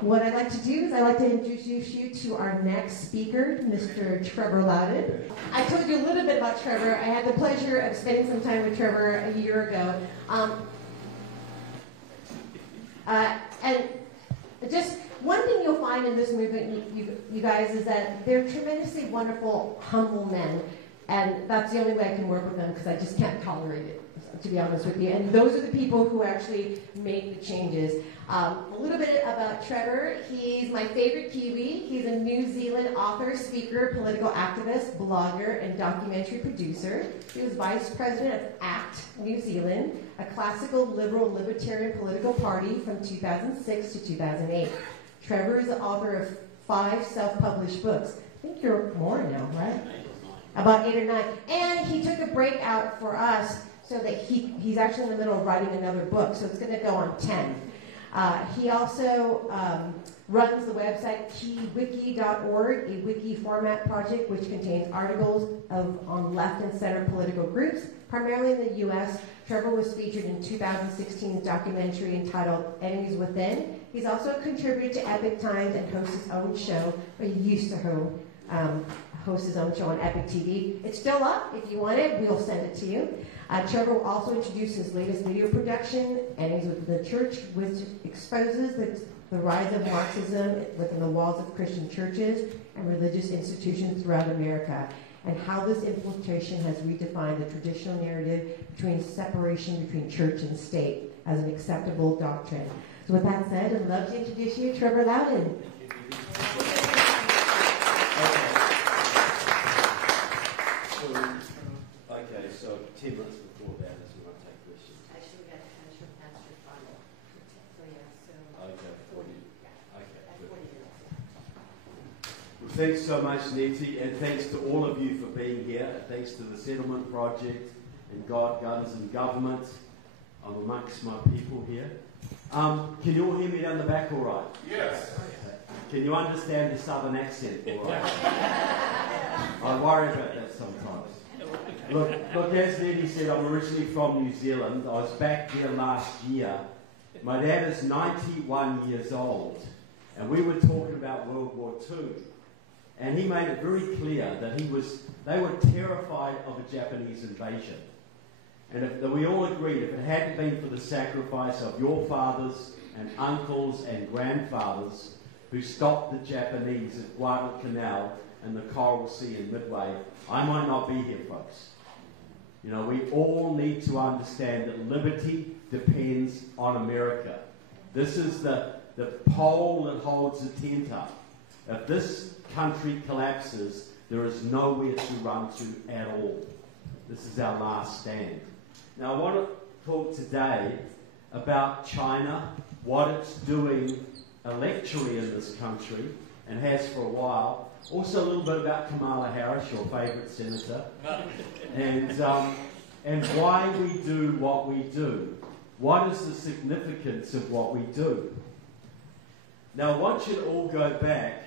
what I'd like to do is I'd like to introduce you to our next speaker, Mr. Trevor Louden. I told you a little bit about Trevor. I had the pleasure of spending some time with Trevor a year ago. And just one thing you'll find in this movement, you guys, is that they're tremendously wonderful, humble men. And that's the only way I can work with them, because I just can't tolerate it, to be honest with you. And those are the people who actually make the changes. A little bit about Trevor. He's my favorite Kiwi. He's a New Zealand author, speaker, political activist, blogger, and documentary producer. He was vice president of ACT New Zealand, a classical liberal libertarian political party from 2006 to 2008. Trevor is the author of 5 self-published books. I think you're more now, right? About 8 or 9. And he took a break out for us so that he's actually in the middle of writing another book, so it's going to go on 10. He also runs the website keywiki.org, a wiki format project which contains articles on left and center political groups, primarily in the U.S. Trevor was featured in 2016's documentary entitled Enemies Within. He's also a contributor to Epic Times and hosts his own show, or he used to host his own show on Epic TV. It's still up. If you want it, we'll send it to you. Trevor will also introduce his latest video production, Enemies Within the Church, which exposes the rise of Marxism within the walls of Christian churches and religious institutions throughout America, and how this infiltration has redefined the traditional narrative between separation between church and state as an acceptable doctrine. So with that said, I'd love to introduce you to Trevor Louden. Okay, so 10 minutes before that is when I take questions. Actually, we got to finish with Pastor Final. So, yeah, so. Okay, 40. Okay, good. 40 minutes. Well, thanks so much, Nettie, and thanks to all of you for being here. Thanks to the Settlement Project and God, Guns and Government. I'm amongst my people here. Can you all hear me down the back all right? Yes. Okay. Can you understand the southern accent all right? I worry about that sometimes. Look, as Nettie said, I'm originally from New Zealand. I was back there last year. My dad is 91 years old, and we were talking about World War II. And he made it very clear that they were terrified of a Japanese invasion. And that we all agreed if it hadn't been for the sacrifice of your fathers and uncles and grandfathers who stopped the Japanese at Guadalcanal and the Coral Sea in Midway, I might not be here, folks. You know, we all need to understand that liberty depends on America. This is the pole that holds the tent up. If this country collapses, there is nowhere to run to at all. This is our last stand. Now, I want to talk today about China, what it's doing electorally in this country, and has for a while. Also a little bit about Kamala Harris, your favourite senator, and why we do what we do. What is the significance of what we do? Now, I want you to all go back.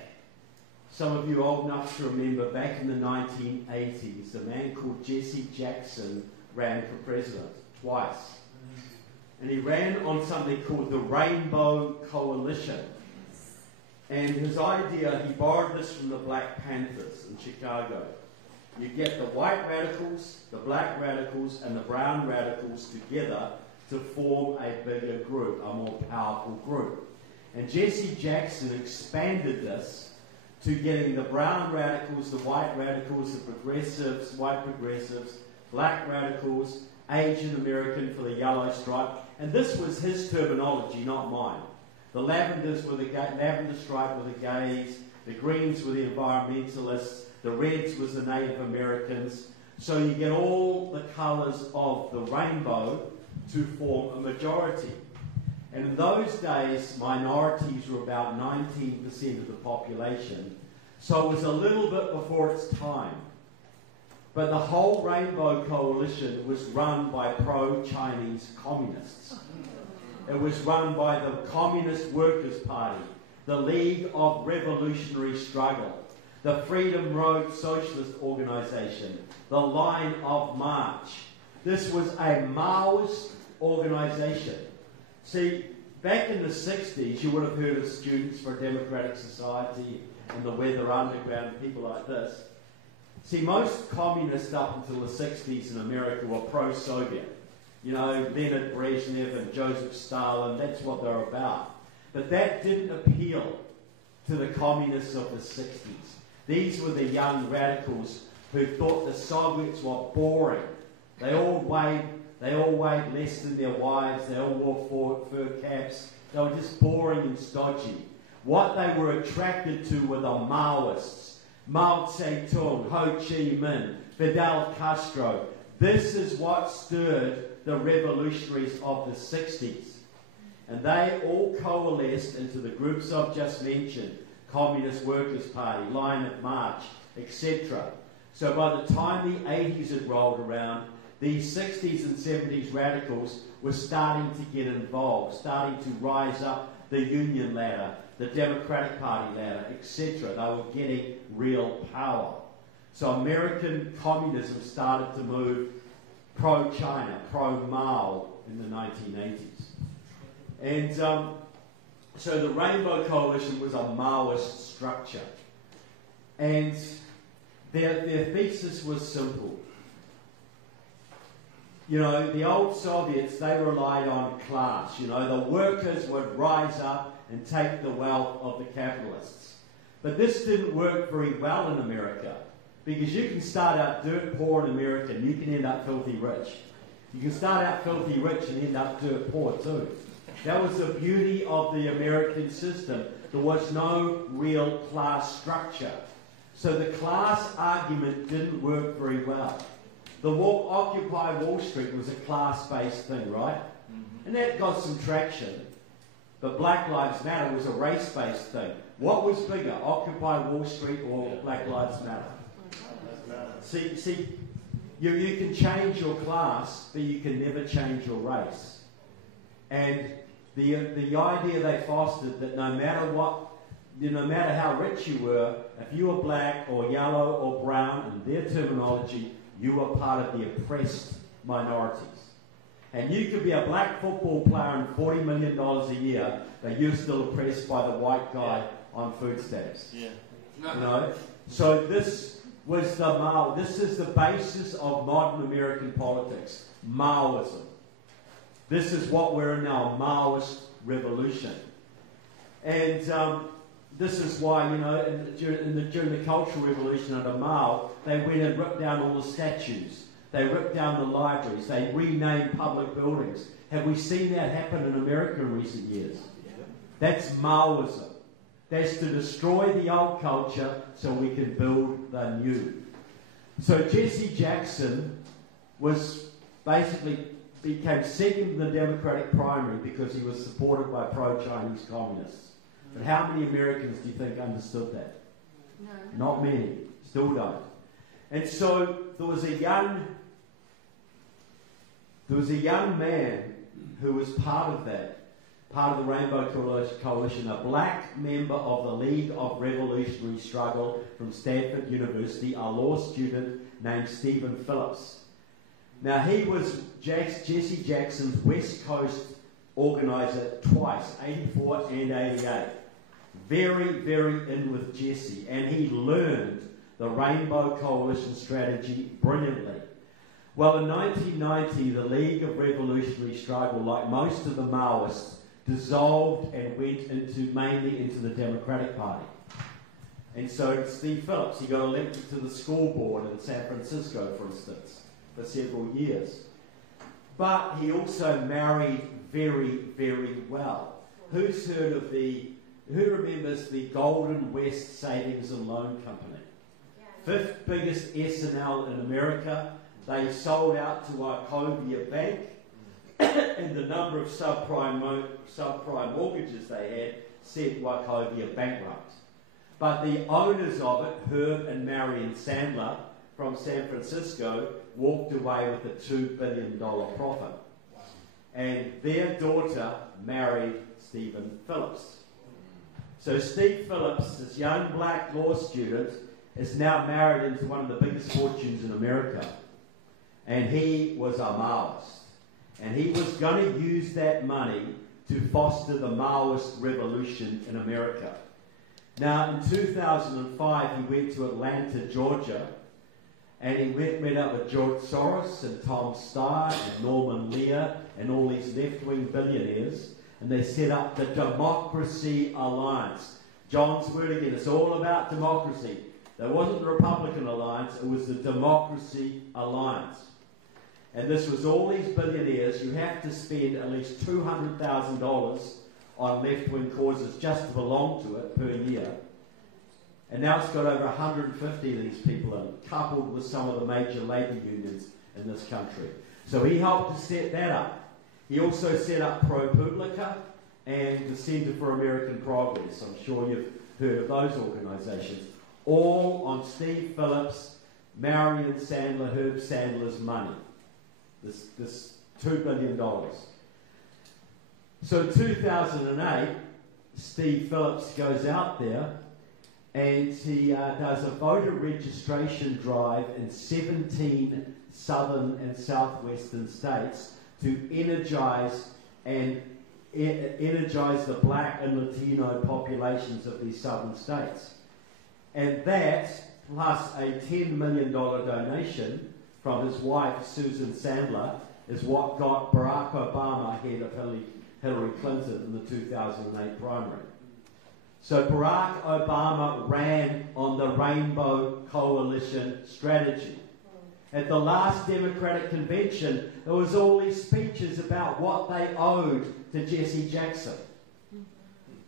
Some of you old enough to remember back in the 1980s, a man called Jesse Jackson ran for president twice. And he ran on something called the Rainbow Coalition. And his idea, he borrowed this from the Black Panthers in Chicago. You get the white radicals, the black radicals, and the brown radicals together to form a bigger group, a more powerful group. And Jesse Jackson expanded this to getting the brown radicals, the white radicals, the progressives, white progressives, black radicals, Asian American for the yellow stripe. And this was his terminology, not mine. The lavender stripe were the gays, the greens were the environmentalists, the reds was the Native Americans. So you get all the colours of the rainbow to form a majority. And in those days, minorities were about 19% of the population. So it was a little bit before its time. But the whole Rainbow Coalition was run by pro-Chinese communists. It was run by the Communist Workers' Party, the League of Revolutionary Struggle, the Freedom Road Socialist Organization, the Line of March. This was a Maoist organization. See, back in the 60s, you would have heard of Students for a Democratic Society and the Weather Underground, people like this. See, most communists up until the 60s in America were pro-Soviet. You know, Leonid Brezhnev and Joseph Stalin, that's what they're about. But that didn't appeal to the communists of the 60s. These were the young radicals who thought the Soviets were boring. They all weighed less than their wives. They all wore fur caps. They were just boring and stodgy. What they were attracted to were the Maoists. Mao Zedong, Ho Chi Minh, Fidel Castro. This is what stirred the revolutionaries of the 60s. And they all coalesced into the groups I've just mentioned, Communist Workers' Party, Line of March, etc. So by the time the 80s had rolled around, these 60s and 70s radicals were starting to get involved, starting to rise up the Union ladder, the Democratic Party ladder, etc. They were getting real power. So American communism started to move pro-China, pro-Mao in the 1980s. And so the Rainbow Coalition was a Maoist structure. And their thesis was simple. You know, the old Soviets, they relied on class. You know, the workers would rise up and take the wealth of the capitalists. But this didn't work very well in America, because you can start out dirt poor in America and you can end up filthy rich. You can start out filthy rich and end up dirt poor too. That was the beauty of the American system. There was no real class structure. So the class argument didn't work very well. The Occupy Wall Street was a class-based thing, right? Mm-hmm. And that got some traction. But Black Lives Matter was a race-based thing. What was bigger, Occupy Wall Street or Black Lives Matter? See, you can change your class, but you can never change your race. And the idea they fostered that no matter what, no matter how rich you were, if you were black or yellow or brown, in their terminology, you were part of the oppressed minorities. And you could be a black football player and $40 million a year, but you're still oppressed by the white guy on food stamps. Yeah. You know? So this was the Mao. This is the basis of modern American politics, Maoism. This is what we're in now, a Maoist revolution. And this is why, you know, during the Cultural Revolution under Mao, they went and ripped down all the statues. They ripped down the libraries. They renamed public buildings. Have we seen that happen in America in recent years? That's Maoism. That's to destroy the old culture so we can build the new. So Jesse Jackson became second in the Democratic primary because he was supported by pro-Chinese communists. But how many Americans do you think understood that? No. Not many. Still don't. And so there was a young man who was part of that, part of the Rainbow Coalition, a black member of the League of Revolutionary Struggle from Stanford University, a law student named Stephen Phillips. Now, he was Jesse Jackson's West Coast organizer twice, 84 and 88. Very, very in with Jesse, and he learned the Rainbow Coalition strategy brilliantly. Well, in 1990, the League of Revolutionary Struggle, like most of the Maoists, dissolved and went mainly into the Democratic Party. And so Steve Phillips, he got elected to the school board in San Francisco, for instance, for several years. But he also married very, very well. Who remembers the Golden West Savings and Loan Company? Fifth biggest S&L in America. They sold out to Wachovia Bank, and the number of subprime mortgages they had sent Wachovia bankrupt. But the owners of it, Herb and Marion Sandler from San Francisco, walked away with a $2 billion profit. And their daughter married Stephen Phillips. So Steve Phillips, this young black law student, is now married into one of the biggest fortunes in America. And he was a Maoist. And he was going to use that money to foster the Maoist revolution in America. Now, in 2005, he went to Atlanta, Georgia, and he met up with George Soros and Tom Steyer and Norman Lear and all these left-wing billionaires, and they set up the Democracy Alliance. John's word again, it's all about democracy. There wasn't the Republican Alliance, it was the Democracy Alliance. And this was all these billionaires. You have to spend at least $200,000 on left-wing causes just to belong to it per year. And now it's got over 150 of these people in it, coupled with some of the major labour unions in this country. So he helped to set that up. He also set up ProPublica and the Centre for American Progress. I'm sure you've heard of those organisations. All on Steve Phillips, Marion Sandler, Herb Sandler's money. This $2 billion. So in 2008, Steve Phillips goes out there and he does a voter registration drive in 17 southern and southwestern states to energise the black and Latino populations of these southern states. And that, plus a $10 million donation from his wife, Susan Sandler, is what got Barack Obama ahead of Hillary Clinton in the 2008 primary. So Barack Obama ran on the Rainbow Coalition strategy. At the last Democratic convention, there was all these speeches about what they owed to Jesse Jackson.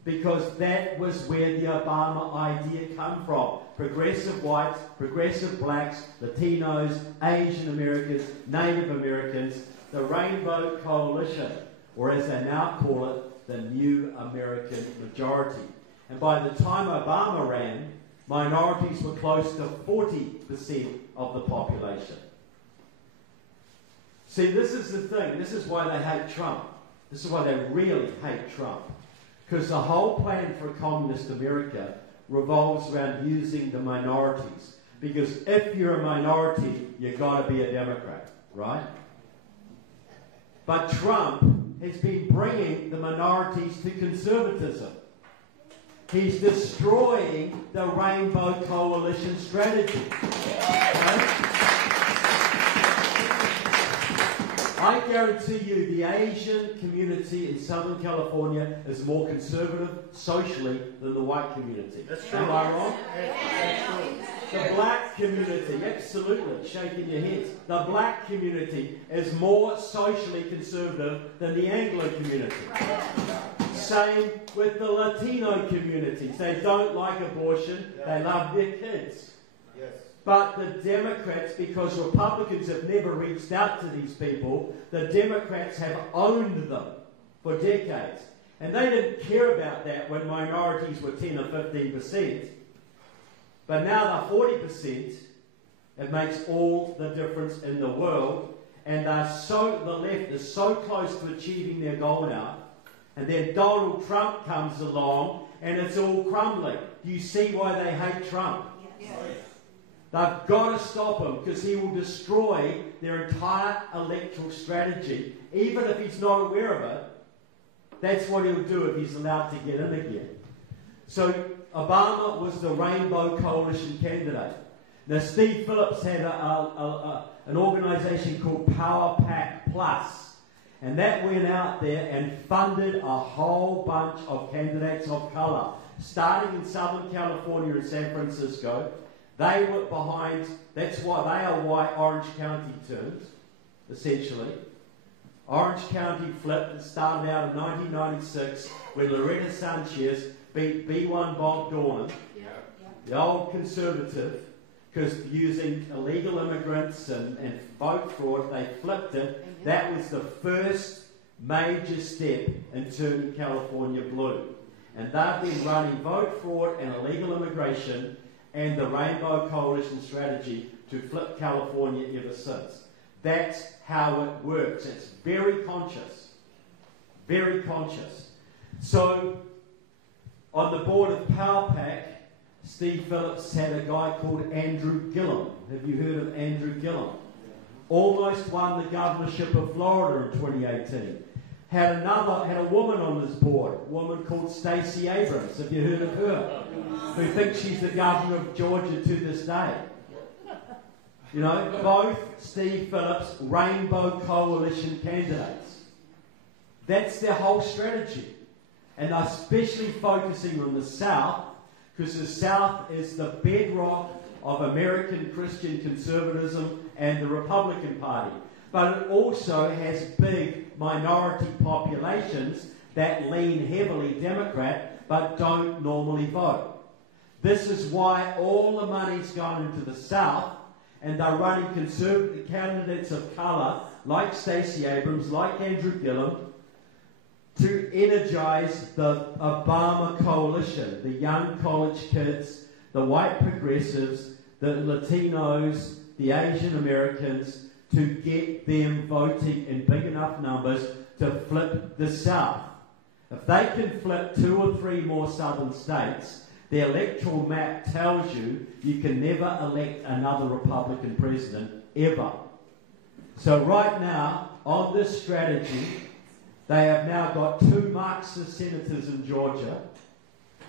Because that was where the Obama idea came from. Progressive whites, progressive blacks, Latinos, Asian Americans, Native Americans, the Rainbow Coalition, or as they now call it, the New American Majority. And by the time Obama ran, minorities were close to 40% of the population. See, this is the thing. This is why they hate Trump. This is why they really hate Trump. Because the whole plan for communist America revolves around using the minorities. Because if you're a minority, you've got to be a Democrat, right? But Trump has been bringing the minorities to conservatism. He's destroying the Rainbow Coalition strategy. Right? I guarantee you the Asian community in Southern California is more conservative socially than the white community. That's true. Am I wrong? That's true. The black community, absolutely, shaking your heads. The black community is more socially conservative than the Anglo community. Same with the Latino communities. They don't like abortion, they love their kids. Yes. But the Democrats, because Republicans have never reached out to these people, the Democrats have owned them for decades. And they didn't care about that when minorities were 10 or 15%. But now they're 40%. It makes all the difference in the world. And the left is so close to achieving their goal now. And then Donald Trump comes along and it's all crumbling. Do you see why they hate Trump? Yes. They've got to stop him because he will destroy their entire electoral strategy. Even if he's not aware of it, that's what he'll do if he's allowed to get in again. So Obama was the Rainbow Coalition candidate. Now Steve Phillips had an organisation called Power Pack Plus. And that went out there and funded a whole bunch of candidates of colour, starting in Southern California and San Francisco. They were behind, that's why they are why Orange County turned, essentially. Orange County flipped and started out in 1996 when Loretta Sanchez beat B1 Bob Dornan, the old conservative, because using illegal immigrants and vote fraud, they flipped it. That was the first major step in turning California blue. And they've been running vote fraud and illegal immigration and the Rainbow Coalition strategy to flip California ever since. That's how it works. It's very conscious. Very conscious. So, on the board of Power Pack, Steve Phillips had a guy called Andrew Gillum. Have you heard of Andrew Gillum? Almost won the governorship of Florida in 2018. had a woman on his board, a woman called Stacey Abrams. Have you heard of her? Who thinks she's the governor of Georgia to this day. You know, both Steve Phillips, Rainbow Coalition candidates. That's their whole strategy. And they're especially focusing on the South, because the South is the bedrock of American Christian conservatism and the Republican Party. But it also has big minority populations that lean heavily Democrat but don't normally vote. This is why all the money's gone into the South, and they're running conservative candidates of colour like Stacey Abrams, like Andrew Gillum, to energise the Obama coalition, the young college kids, the white progressives, the Latinos, the Asian Americans, to get them voting in big enough numbers to flip the South. If they can flip 2 or 3 more southern states, the electoral map tells you you can never elect another Republican president, ever. So right now, on this strategy, they have now got 2 Marxist senators in Georgia.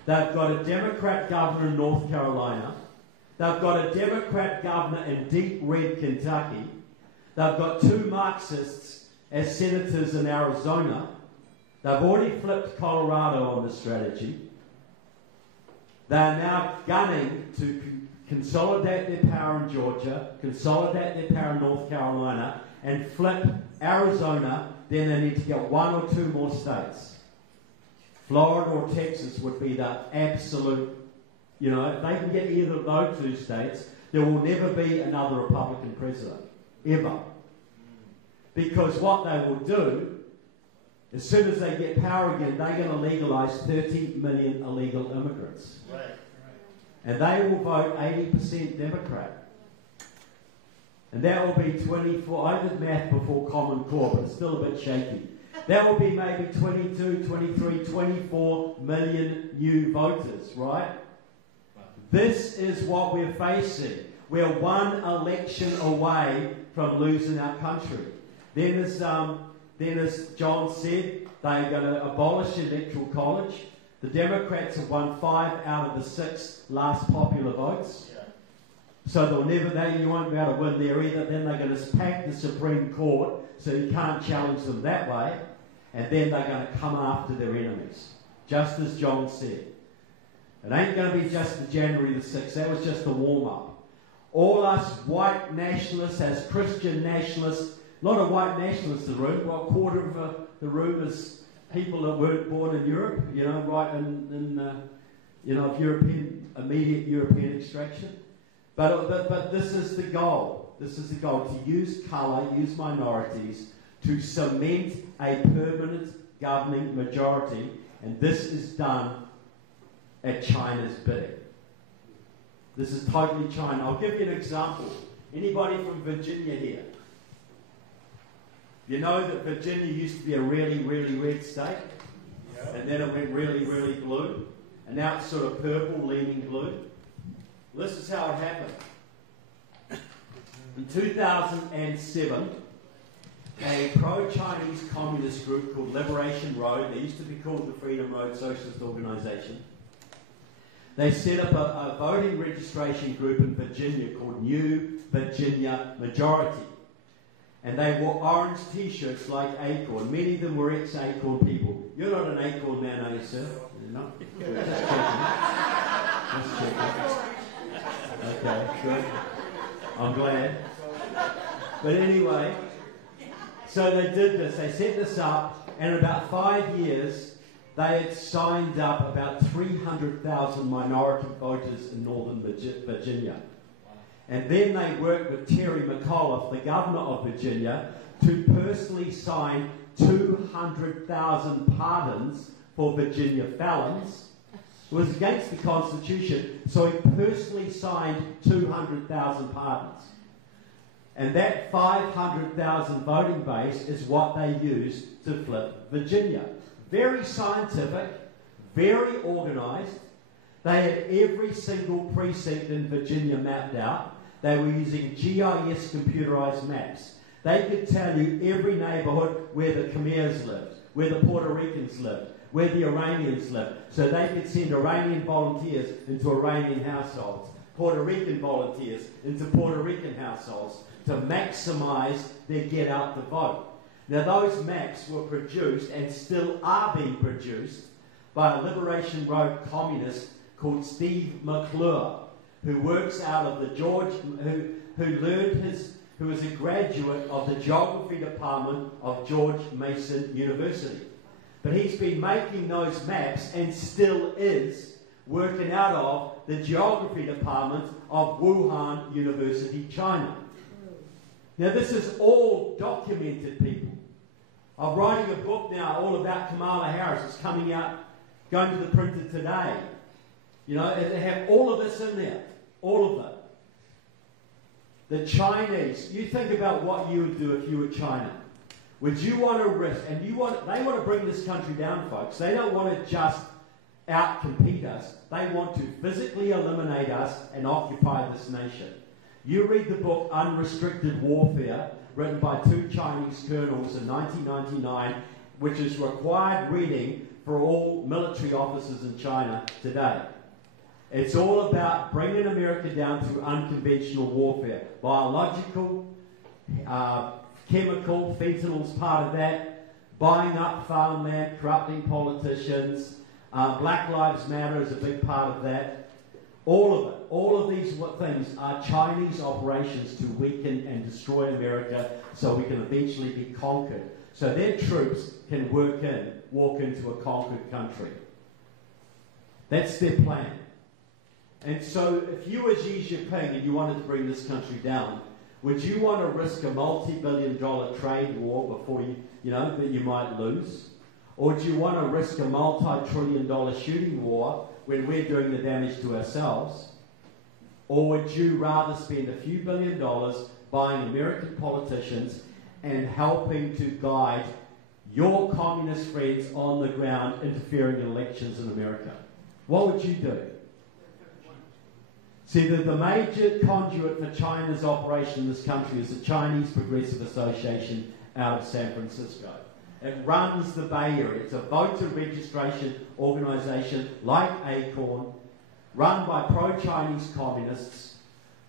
They've got a Democrat governor in North Carolina. They've got a Democrat governor in deep red Kentucky. They've got 2 Marxists as senators in Arizona. They've already flipped Colorado on this strategy. They are now gunning to consolidate their power in Georgia, consolidate their power in North Carolina, and flip Arizona. Then they need to get 1 or 2 more states. Florida or Texas would be the absolute, you know, if they can get either of those 2 states, there will never be another Republican president. Ever. Because what they will do, as soon as they get power again, they're going to legalise 30 million illegal immigrants. Right. And they will vote 80% Democrat. And that will be 24, I did math before Common Core, but it's still a bit shaky. That will be maybe 22, 23, 24 million new voters, right? This is what we're facing. We're 1 election away from losing our country. Then as John said, they're going to abolish the Electoral College. The Democrats have won 5 out of the 6 last popular votes. Yeah. So you won't be able to win there either. Then they're going to pack the Supreme Court so you can't challenge them that way. And then they're going to come after their enemies. Just as John said. It ain't going to be just the January the 6th. That was just a warm-up. All us white nationalists, as Christian nationalists, a lot of white nationalists in the room, well, a quarter of the room is people that weren't born in Europe, you know, right in of European, immediate European extraction. But this is the goal. This is the goal, to use colour, use minorities, to cement a permanent governing majority, and this is done at China's bidding. This is totally China. I'll give you an example. Anybody from Virginia here? You know that Virginia used to be a really, really red state? Yeah. And then it went really, really blue. And now it's sort of purple, leaning blue. This is how it happened. In 2007, a pro-Chinese communist group called Liberation Road, they used to be called the Freedom Road Socialist Organisation, they set up a voting registration group in Virginia called New Virginia Majority. And they wore orange T-shirts like Acorn. Many of them were ex-Acorn people. You're not an Acorn man, are you, sir? No? Just checking. Okay, good. I'm glad. But anyway, so they did this. They set this up, and in about 5 years, they had signed up about 300,000 minority voters in northern Virginia. And then they worked with Terry McAuliffe, the governor of Virginia, to personally sign 200,000 pardons for Virginia felons. It was against the Constitution, so he personally signed 200,000 pardons. And that 500,000 voting base is what they used to flip Virginia. Very scientific, very organised. They had every single precinct in Virginia mapped out. They were using GIS computerised maps. They could tell you every neighbourhood where the Khmers lived, where the Puerto Ricans lived, where the Iranians lived. So they could send Iranian volunteers into Iranian households, Puerto Rican volunteers into Puerto Rican households to maximise their get out the vote. Now those maps were produced and still are being produced by a Liberation Road communist called Steve McClure, who works out of the who was a graduate of the Geography Department of George Mason University. But he's been making those maps and still is working out of the Geography Department of Wuhan University, China. Now this is all documented, people. I'm writing a book now all about Kamala Harris. It's coming out, going to the printer today. You know, they have all of this in there. All of it. The Chinese, you think about what you would do if you were China. Would you want to risk, and they want to bring this country down, folks. They don't want to just out-compete us. They want to physically eliminate us and occupy this nation. You read the book Unrestricted Warfare, written by 2 Chinese colonels in 1999, which is required reading for all military officers in China today. It's all about bringing America down through unconventional warfare. Biological, chemical, fentanyl's part of that, buying up farmland, corrupting politicians, Black Lives Matter is a big part of that. All of it. All of these things are Chinese operations to weaken and destroy America so we can eventually be conquered. So their troops can walk into a conquered country. That's their plan. And so if you were Xi Jinping and you wanted to bring this country down, would you want to risk a multi-billion-dollar trade war before that you might lose? Or do you want to risk a multi-trillion-dollar shooting war when we're doing the damage to ourselves? Or would you rather spend a few $billion buying American politicians and helping to guide your communist friends on the ground interfering in elections in America? What would you do? See, the major conduit for China's operation in this country is the Chinese Progressive Association out of San Francisco. It runs the Bay Area. It's a voter registration organisation like Acorn, run by pro-Chinese communists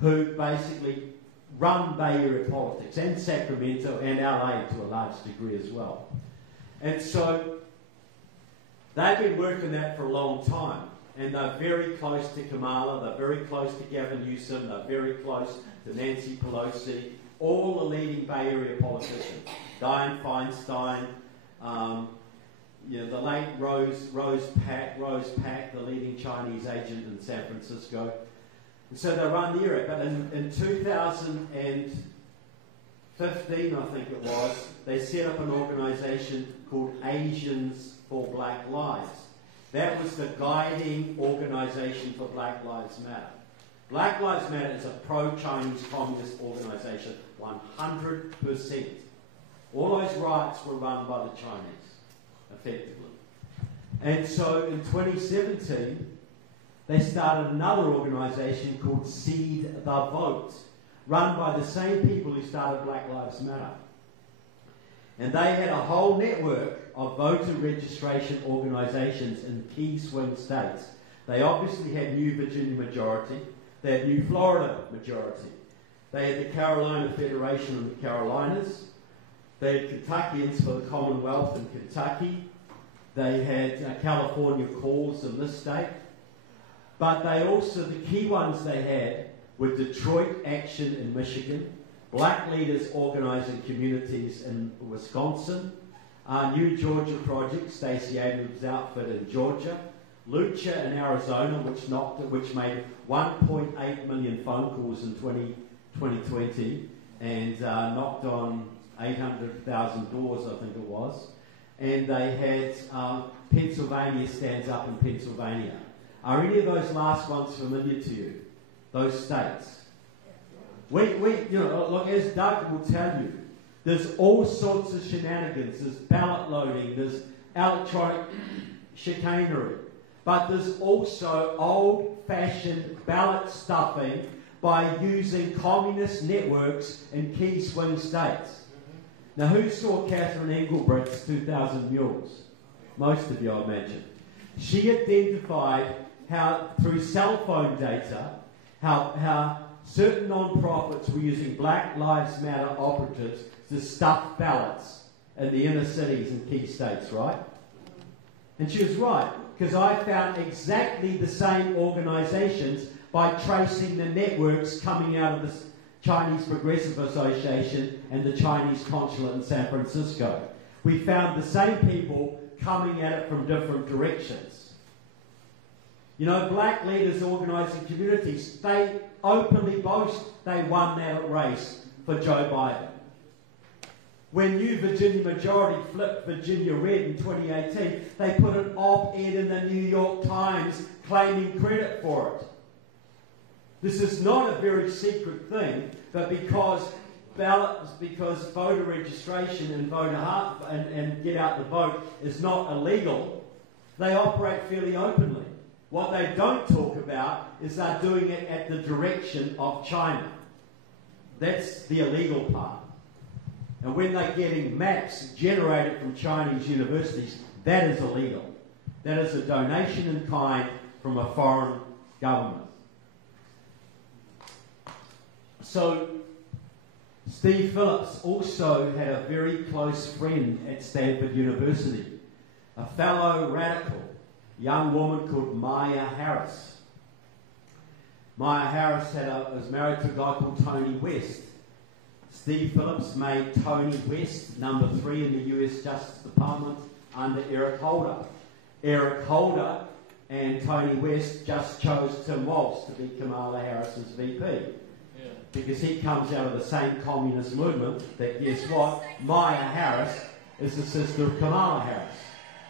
who basically run Bay Area politics, and Sacramento and LA to a large degree as well. And so they've been working that for a long time. And they're very close to Kamala, they're very close to Gavin Newsom, they're very close to Nancy Pelosi, all the leading Bay Area politicians. Dianne Feinstein, the late Rose Pak, the leading Chinese agent in San Francisco. And so they run the area. But in 2015, I think it was, they set up an organisation called Asians for Black Lives. That was the guiding organisation for Black Lives Matter. Black Lives Matter is a pro-Chinese communist organisation, 100%. All those riots were run by the Chinese, effectively. And so in 2017, they started another organisation called Seed the Vote, run by the same people who started Black Lives Matter. And they had a whole network of voter registration organisations in key swing states. They obviously had New Virginia majority. They had New Florida majority. They had the Carolina Federation of the Carolinas. They had Kentuckians for the Commonwealth in Kentucky. They had California cause in this state. But they also, the key ones they had were Detroit Action in Michigan, Black Leaders Organising Communities in Wisconsin, New Georgia Project, Stacey Abrams' outfit in Georgia, Lucha in Arizona, which made 1.8 million phone calls in 2020 and knocked on 800,000 doors, I think it was. And they had Pennsylvania Stands Up in Pennsylvania. Are any of those last ones familiar to you? Those states? Look, as Doug will tell you, there's all sorts of shenanigans. There's ballot loading, there's electronic chicanery, but there's also old-fashioned ballot stuffing by using communist networks in key swing states. Now, who saw Catherine Engelbrecht's 2,000 Mules? Most of you, I imagine. She identified how, through cell phone data, how certain non-profits were using Black Lives Matter operatives to stuff ballots in the inner cities and key states, right? And she was right, because I found exactly the same organisations by tracing the networks coming out of the Chinese Progressive Association and the Chinese consulate in San Francisco. We found the same people coming at it from different directions. You know, black leaders organising communities, they openly boast they won that race for Joe Biden. When New Virginia Majority flipped Virginia red in 2018, they put an op-ed in the New York Times claiming credit for it. This is not a very secret thing, but because voter registration and and get out the vote is not illegal, they operate fairly openly. What they don't talk about is they're doing it at the direction of China. That's the illegal part. And when they're getting maps generated from Chinese universities, that is illegal. That is a donation in kind from a foreign government. So, Steve Phillips also had a very close friend at Stanford University, a fellow radical, young woman called Maya Harris. Maya Harris was married to a guy called Tony West. Steve Phillips made Tony West number 3 in the US Justice Department under Eric Holder. Eric Holder and Tony West just chose Tim Walz to be Kamala Harris's VP. Because he comes out of the same communist movement that, guess what, Maya Harris is the sister of Kamala Harris.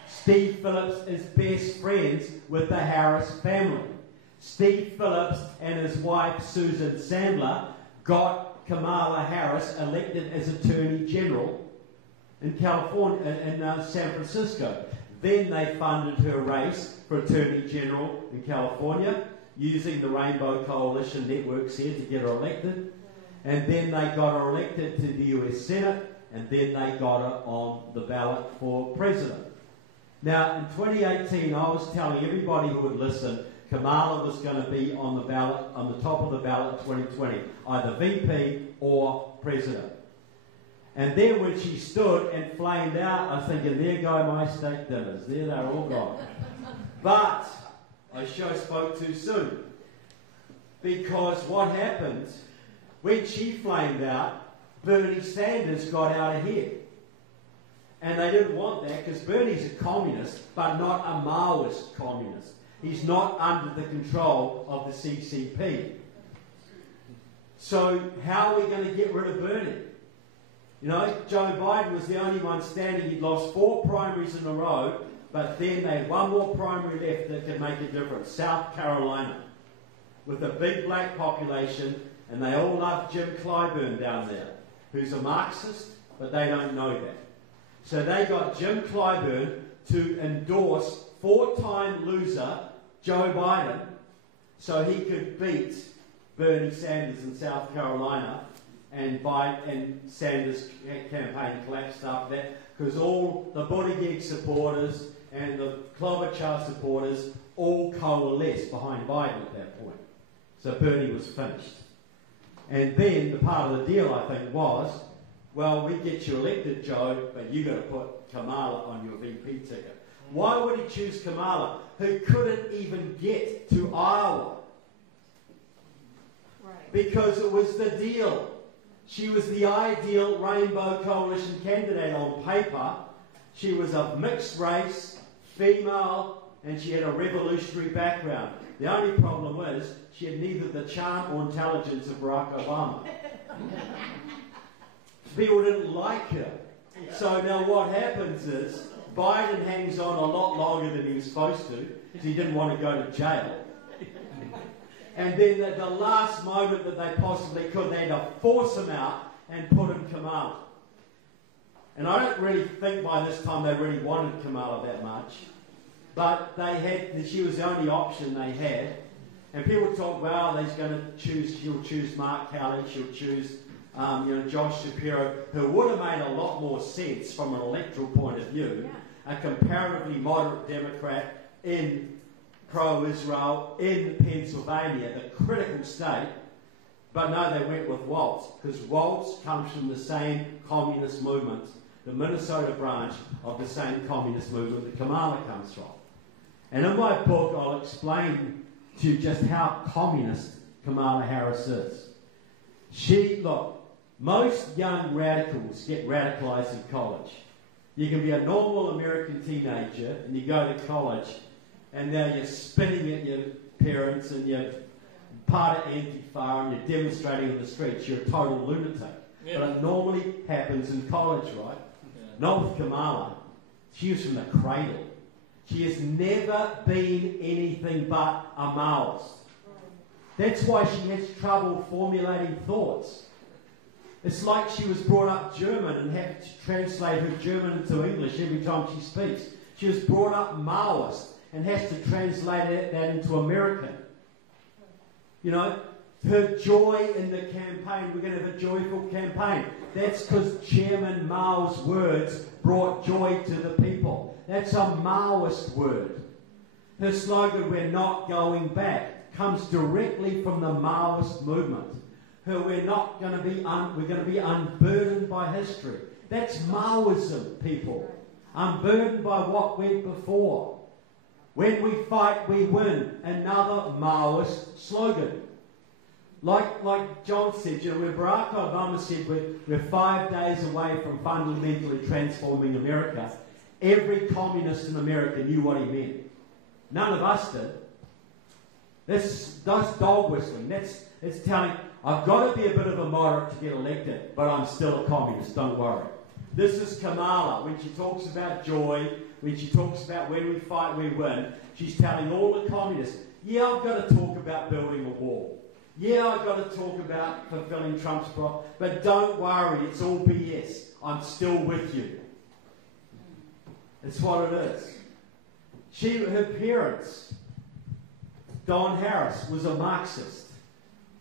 Steve Phillips is best friends with the Harris family. Steve Phillips and his wife Susan Sandler got Kamala Harris elected as Attorney General in California, in San Francisco. Then they funded her race for Attorney General in California, using the Rainbow Coalition networks here to get her elected. And then they got her elected to the US Senate, and then they got her on the ballot for president. Now, in 2018, I was telling everybody who would listen, Kamala was going to be on the ballot, on the top of the ballot in 2020, either VP or president. And then when she stood and flamed out, I was thinking, there go my steak dinners. There they're all gone. But I sure spoke too soon. Because what happened, when she flamed out, Bernie Sanders got out ahead. And they didn't want that because Bernie's a communist, but not a Maoist communist. He's not under the control of the CCP. So how are we going to get rid of Bernie? You know, Joe Biden was the only one standing. He'd lost 4 primaries in a row, but then they had one more primary left that could make a difference, South Carolina, with a big black population, and they all love Jim Clyburn down there, who's a Marxist, but they don't know that. So they got Jim Clyburn to endorse 4-time loser Joe Biden so he could beat Bernie Sanders in South Carolina, and Sanders' campaign collapsed after that because all the Buttigieg supporters and the Klobuchar supporters all coalesced behind Biden at that point. So Bernie was finished. And then the part of the deal, I think, was, well, we get you elected, Joe, but you've got to put Kamala on your VP ticket. Why would he choose Kamala, who couldn't even get to Iowa? Right. Because it was the deal. She was the ideal Rainbow Coalition candidate on paper. She was of mixed race, female, and she had a revolutionary background. The only problem was she had neither the charm or intelligence of Barack Obama. People didn't like her. So now what happens is Biden hangs on a lot longer than he was supposed to because he didn't want to go to jail. And then at the last moment that they possibly could, they had to force him out and put in Kamala. And I don't really think by this time they really wanted Kamala that much. But she was the only option they had. And people talk, well, she'll choose Mark Kelly, she'll choose Josh Shapiro, who would have made a lot more sense from an electoral point of view, a comparatively moderate Democrat in pro-Israel in Pennsylvania, the critical state. But no, they went with Waltz, because Waltz comes from the same communist movement, the Minnesota branch of the same communist movement that Kamala comes from. And in my book, I'll explain to you just how communist Kamala Harris is. Look, most young radicals get radicalised in college. You can be a normal American teenager and you go to college and now you're spitting at your parents and you're part of Antifa and you're demonstrating on the streets. You're a total lunatic. Yeah. But it normally happens in college, right? Yeah. Not with Kamala. She was from the cradle. She has never been anything but a Maoist. That's why she has trouble formulating thoughts. It's like she was brought up German and had to translate her German into English every time she speaks. She was brought up Maoist and has to translate that into American. You know, her joy in the campaign, we're going to have a joyful campaign. That's because Chairman Mao's words brought joy to the people. That's a Maoist word. Her slogan, "We're not going back," comes directly from the Maoist movement. We're going to be unburdened by history. That's Maoism, people. Unburdened by what went before. When we fight, we win. Another Maoist slogan. Like John said, when Barack Obama said we're 5 days away from fundamentally transforming America, every communist in America knew what he meant. None of us did. That's dog whistling. It's telling, I've got to be a bit of a moderate to get elected, but I'm still a communist, don't worry. This is Kamala. When she talks about joy, when she talks about when we fight, we win, she's telling all the communists, yeah, I've got to talk about building a wall. Yeah, I've got to talk about fulfilling Trump's promise, but don't worry, it's all BS. I'm still with you. It's what it is. Her parents, Don Harris, was a Marxist.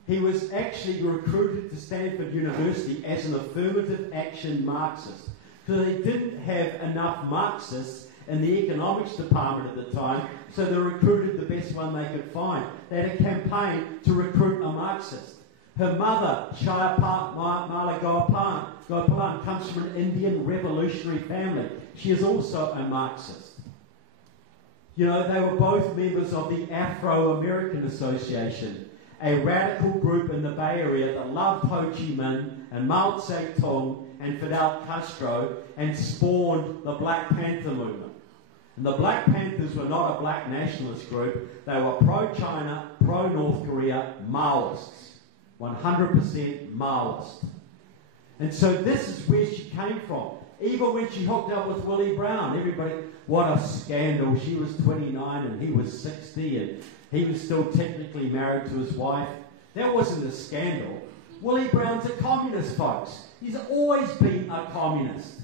He was actually recruited to Stanford University as an affirmative action Marxist. So they didn't have enough Marxists in the economics department at the time, so they recruited the best one they could find. They had a campaign to recruit a Marxist. Her mother, Mala Gopalan, comes from an Indian revolutionary family. She is also a Marxist. You know, they were both members of the Afro-American Association, a radical group in the Bay Area that loved Ho Chi Minh and Mao Zedong and Fidel Castro and spawned the Black Panther movement. And the Black Panthers were not a black nationalist group. They were pro-China, pro-North Korea, Maoists. 100% Maoist. And so this is where she came from. Even when she hooked up with Willie Brown, everybody, what a scandal. She was 29 and he was 60 and he was still technically married to his wife. That wasn't a scandal. Willie Brown's a communist, folks. He's always been a communist.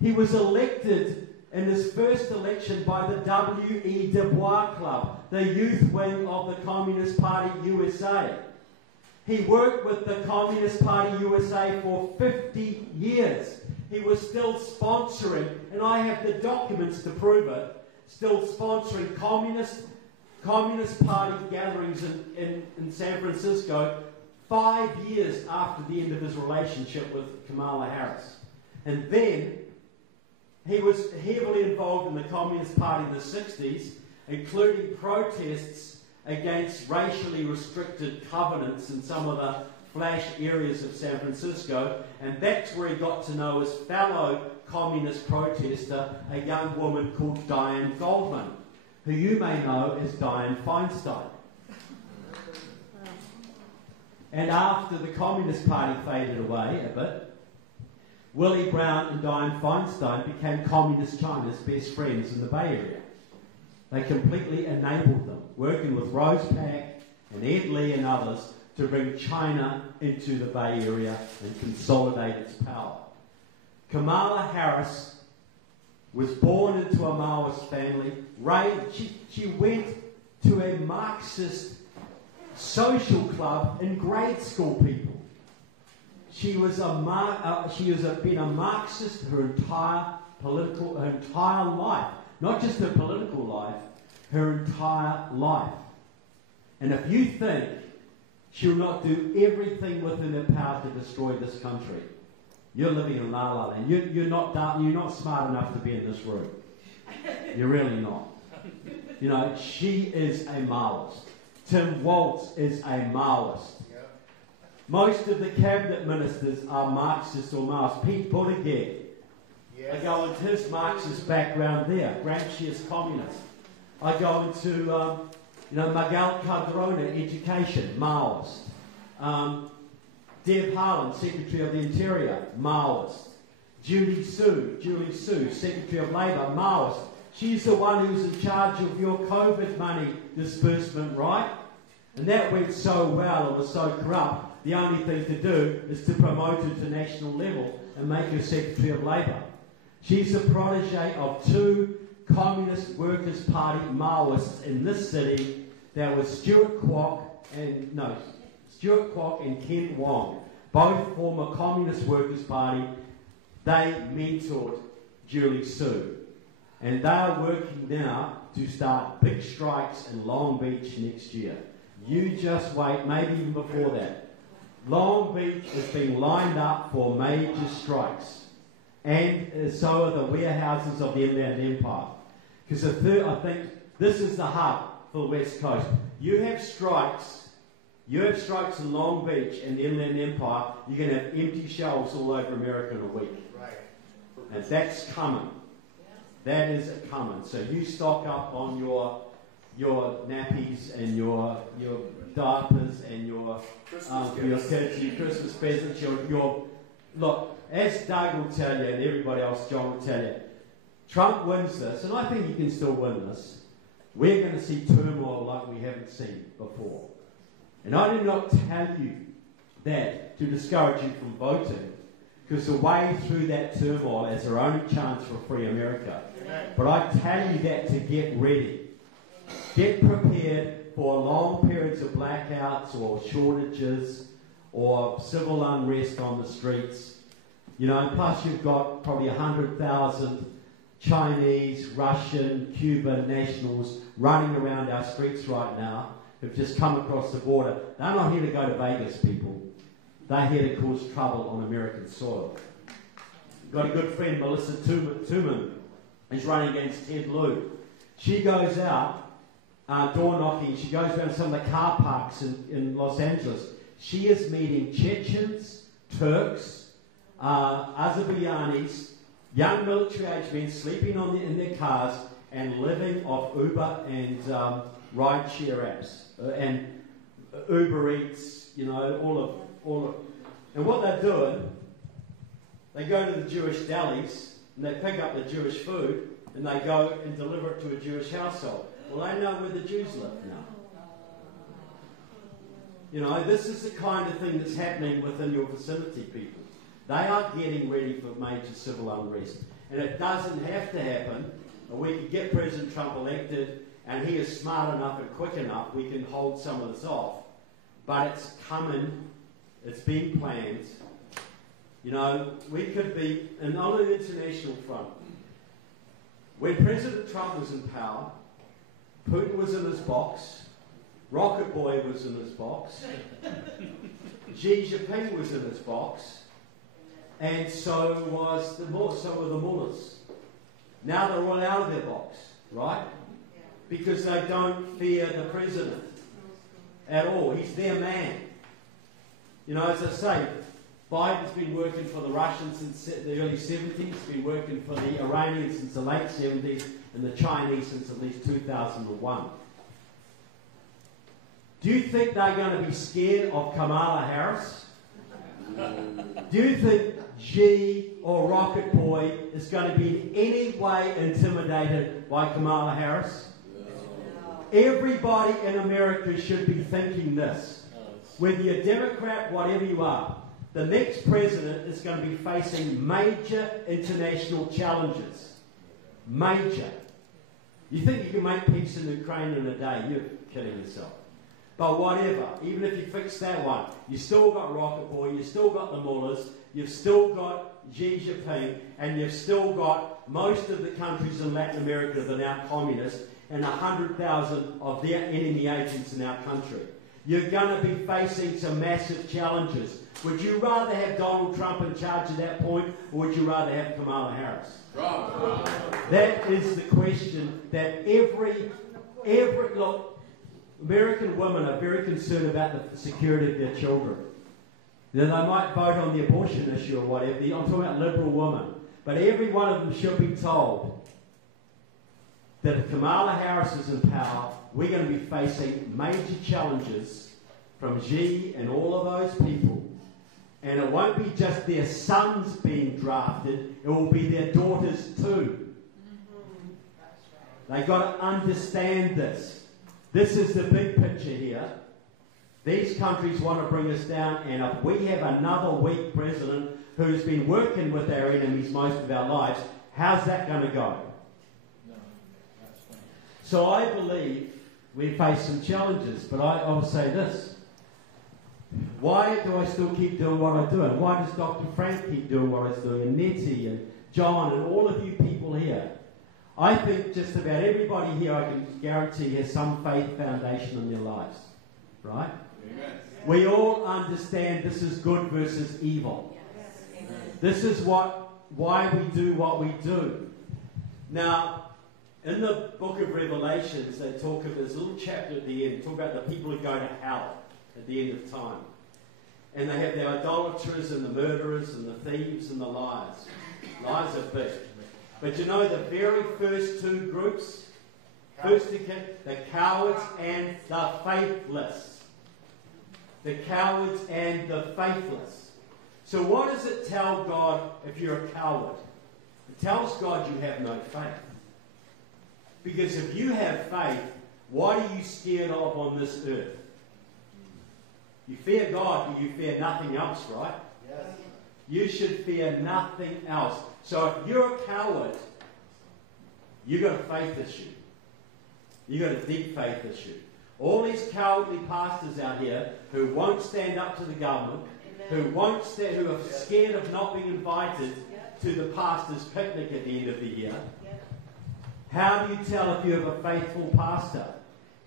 He was elected in his first election by the W.E. Du Bois Club, the youth wing of the Communist Party USA. He worked with the Communist Party USA for 50 years. He was still sponsoring, and I have the documents to prove it, still sponsoring Communist Party gatherings in San Francisco 5 years after the end of his relationship with Kamala Harris. And then he was heavily involved in the Communist Party in the 60s, including protests against racially restricted covenants in some of the flash areas of San Francisco, and that's where he got to know his fellow communist protester, a young woman called Diane Goldman, who you may know as Dianne Feinstein. And after the Communist Party faded away a bit, Willie Brown and Dianne Feinstein became Communist China's best friends in the Bay Area. They completely enabled them, working with Rose Pak and Ed Lee and others to bring China into the Bay Area and consolidate its power. Kamala Harris was born into a Maoist family. She went to a Marxist social club in grade school, people. She was been a Marxist her entire life, not just her political life, her entire life. And if you think she'll not do everything within her power to destroy this country, you're living in la la land. You're not smart enough to be in this room. You're really not. You know, she is a Maoist. Tim Walz is a Maoist. Most of the cabinet ministers are Marxists or Maoists. Pete Buttigieg, I go into his Marxist background there. Gramsci is communist. I go into, Miguel Cadrona, education, Maoist. Deb Haaland, Secretary of the Interior, Maoist. Julie Sue, Secretary of Labour, Maoist. She's the one who's in charge of your COVID money disbursement, right? And that went so well, it was so corrupt. The only thing to do is to promote her to national level and make her Secretary of Labour. She's a protege of two Communist Workers' Party Maoists in this city. That was Stuart Kwok and Ken Wong, both former Communist Workers' Party. They mentored Julie Sue. And they are working now to start big strikes in Long Beach next year. You just wait, maybe even before that. Long Beach is being lined up for major strikes. And so are the warehouses of the Inland Empire. Because I think this is the hub for the West Coast. You have strikes in Long Beach and the Inland Empire, you're going to have empty shelves all over America in a week. Right. And that's coming. That is coming. So you stock up on your nappies and your diapers and your kids, your Christmas presents, look, as Doug will tell you and everybody else, John will tell you, Trump wins this, and I think he can still win this. We're going to see turmoil like we haven't seen before. And I did not tell you that to discourage you from voting, because the way through that turmoil is our only chance for a free America. Amen. But I tell you that to get ready. Get prepared for long periods of blackouts or shortages or civil unrest on the streets. You know, and plus you've got probably 100,000 Chinese, Russian, Cuban nationals running around our streets right now who've just come across the border. They're not here to go to Vegas, people. They're here to cause trouble on American soil. Got a good friend, Melissa Tooman, who's running against Ted Lieu. She goes out door knocking. She goes around some of the car parks in Los Angeles. She is meeting Chechens, Turks, Azerbaijanis, young military-age men sleeping in their cars and living off Uber and ride-share apps and Uber Eats. You know, all of. And what they're doing, they go to the Jewish delis and they pick up the Jewish food and they go and deliver it to a Jewish household. Well, they know where the Jews live now. You know, this is the kind of thing that's happening within your vicinity, people. They are getting ready for major civil unrest. And it doesn't have to happen. We can get President Trump elected, and he is smart enough and quick enough, we can hold some of this off. But it's coming. It's being planned. You know, we could be, and on an international front, when President Trump was in power, Putin was in his box, Rocket Boy was in his box, Xi Jinping was in his box, and so were the mullahs. Now they're all out of their box, right? Because they don't fear the president at all. He's their man. You know, as I say, Biden's been working for the Russians since the early 70s, been working for the Iranians since the late 70s, and the Chinese since at least 2001. Do you think they're going to be scared of Kamala Harris? Do you think Xi or Rocket Boy is going to be in any way intimidated by Kamala Harris? Everybody in America should be thinking this. Whether you're a Democrat, whatever you are, the next president is going to be facing major international challenges. Major. You think you can make peace in Ukraine in a day? You're kidding yourself. But whatever, even if you fix that one, you still got Rocket Boy, you still got the mullahs, you've still got Xi Jinping, and you've still got most of the countries in Latin America that are now communist, and 100,000 of their enemy agents in our country. You're going to be facing some massive challenges. Would you rather have Donald Trump in charge at that point, or would you rather have Kamala Harris? That is the question that every look, American women are very concerned about the security of their children. Now, they might vote on the abortion issue or whatever. I'm talking about liberal women. But every one of them should be told that if Kamala Harris is in power, we're going to be facing major challenges from Xi and all of those people. And it won't be just their sons being drafted, it will be their daughters too. They've got to understand this. This is the big picture here. These countries want to bring us down, and if we have another weak president who's been working with our enemies most of our lives, how's that going to go? So I believe we face some challenges, but I will say this. Why do I still keep doing what I do? And why does Dr. Frank keep doing what he's doing? And Nettie and John and all of you people here. I think just about everybody here, I can guarantee, has some faith foundation in their lives. Right? Amen. We all understand this is good versus evil. Yes. This is why we do what we do. Now, in the book of Revelations, they talk of this little chapter at the end, talk about the people who go to hell at the end of time. And they have the idolaters and the murderers and the thieves and the liars. Liars are big. But you know the very first two groups? First the cowards and the faithless. The cowards and the faithless. So what does it tell God if you're a coward? It tells God you have no faith. Because if you have faith, what are you scared of on this earth? You fear God, but you fear nothing else, right? Yes. You should fear nothing else. So if you're a coward, you've got a faith issue. You've got a deep faith issue. All these cowardly pastors out here who won't stand up to the government, who are scared of not being invited to the pastor's picnic at the end of the year, how do you tell if you have a faithful pastor?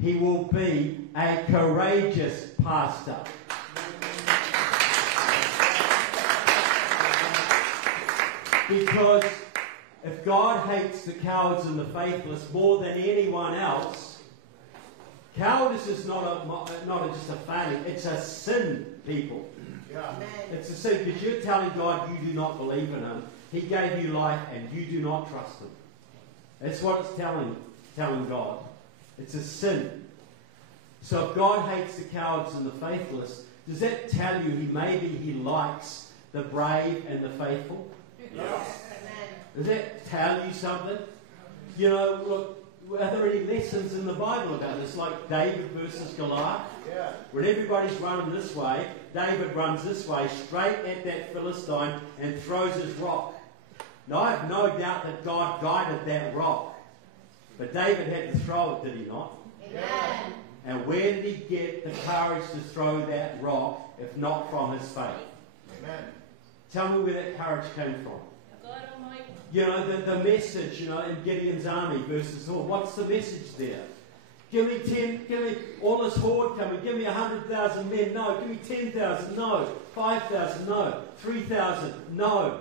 He will be a courageous pastor. Because if God hates the cowards and the faithless more than anyone else, cowardice is not just a failing, it's a sin, people. Yeah. It's a sin because you're telling God you do not believe in Him. He gave you life and you do not trust Him. That's what it's telling God. It's a sin. So if God hates the cowards and the faithless, does that tell you maybe He likes the brave and the faithful? Yes. Does that tell you something? You know, look, are there any lessons in the Bible about this? Like David versus Goliath? Yeah. When everybody's running this way, David runs this way, straight at that Philistine and throws his rock. Now, I have no doubt that God guided that rock. But David had to throw it, did he not? Amen. And where did he get the courage to throw that rock, if not from his faith? Amen. Tell me where that courage came from. God Almighty. You know, the message, you know, in Gideon's army versus all. What's the message there? Give me all this horde coming. Give me 100,000 men. No. Give me 10,000. No. 5,000. No. 3,000. No.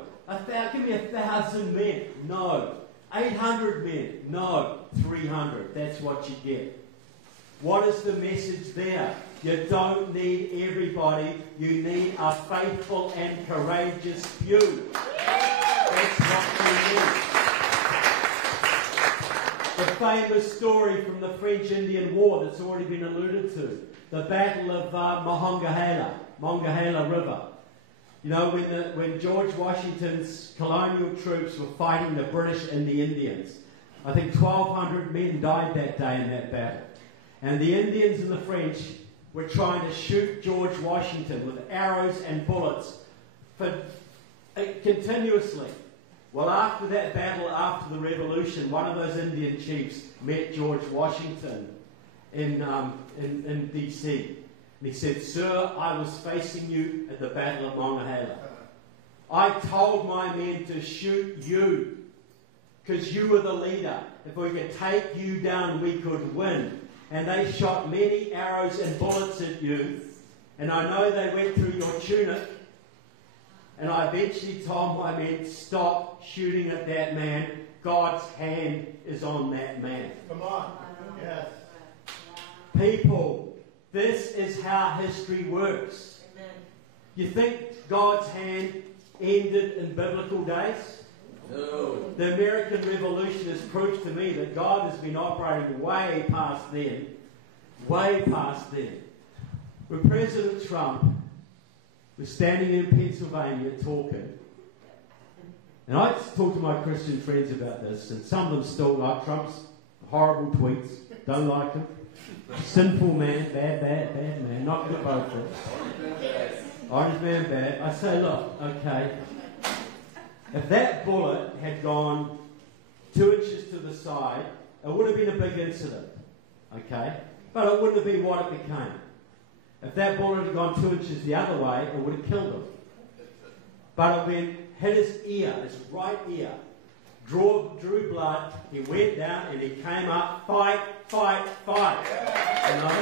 Give me 1,000 men. No. 800 men. No. 300. That's what you get. What is the message there? You don't need everybody. You need a faithful and courageous few. That's what you need. The famous story from the French-Indian War that's already been alluded to. The Battle of Monongahela River. You know, when George Washington's colonial troops were fighting the British and the Indians. I think 1,200 men died that day in that battle. And the Indians and the French were trying to shoot George Washington with arrows and bullets continuously. Well, after that battle, after the revolution, one of those Indian chiefs met George Washington in DC. And he said, "Sir, I was facing you at the Battle of Monongahela. I told my men to shoot you because you were the leader. If we could take you down, we could win. And they shot many arrows and bullets at you. And I know they went through your tunic. And I eventually told my men, stop shooting at that man. God's hand is on that man." Come on. Yes. People, this is how history works. Amen. You think God's hand ended in biblical days? No. The American Revolution has proved to me that God has been operating way past then. Way past then. When President Trump was standing in Pennsylvania talking, and I talk to my Christian friends about this, and some of them still like Trump's horrible tweets, don't like him. Sinful man, bad man, not going to vote for him. Orange man, bad. I say, look, okay, if that bullet had gone 2 inches to the side, it would have been a big incident, okay? But it wouldn't have been what it became. If that bullet had gone 2 inches the other way, it would have killed him. But it hit his ear, his right ear, drew blood, he went down and he came up, fight. You know?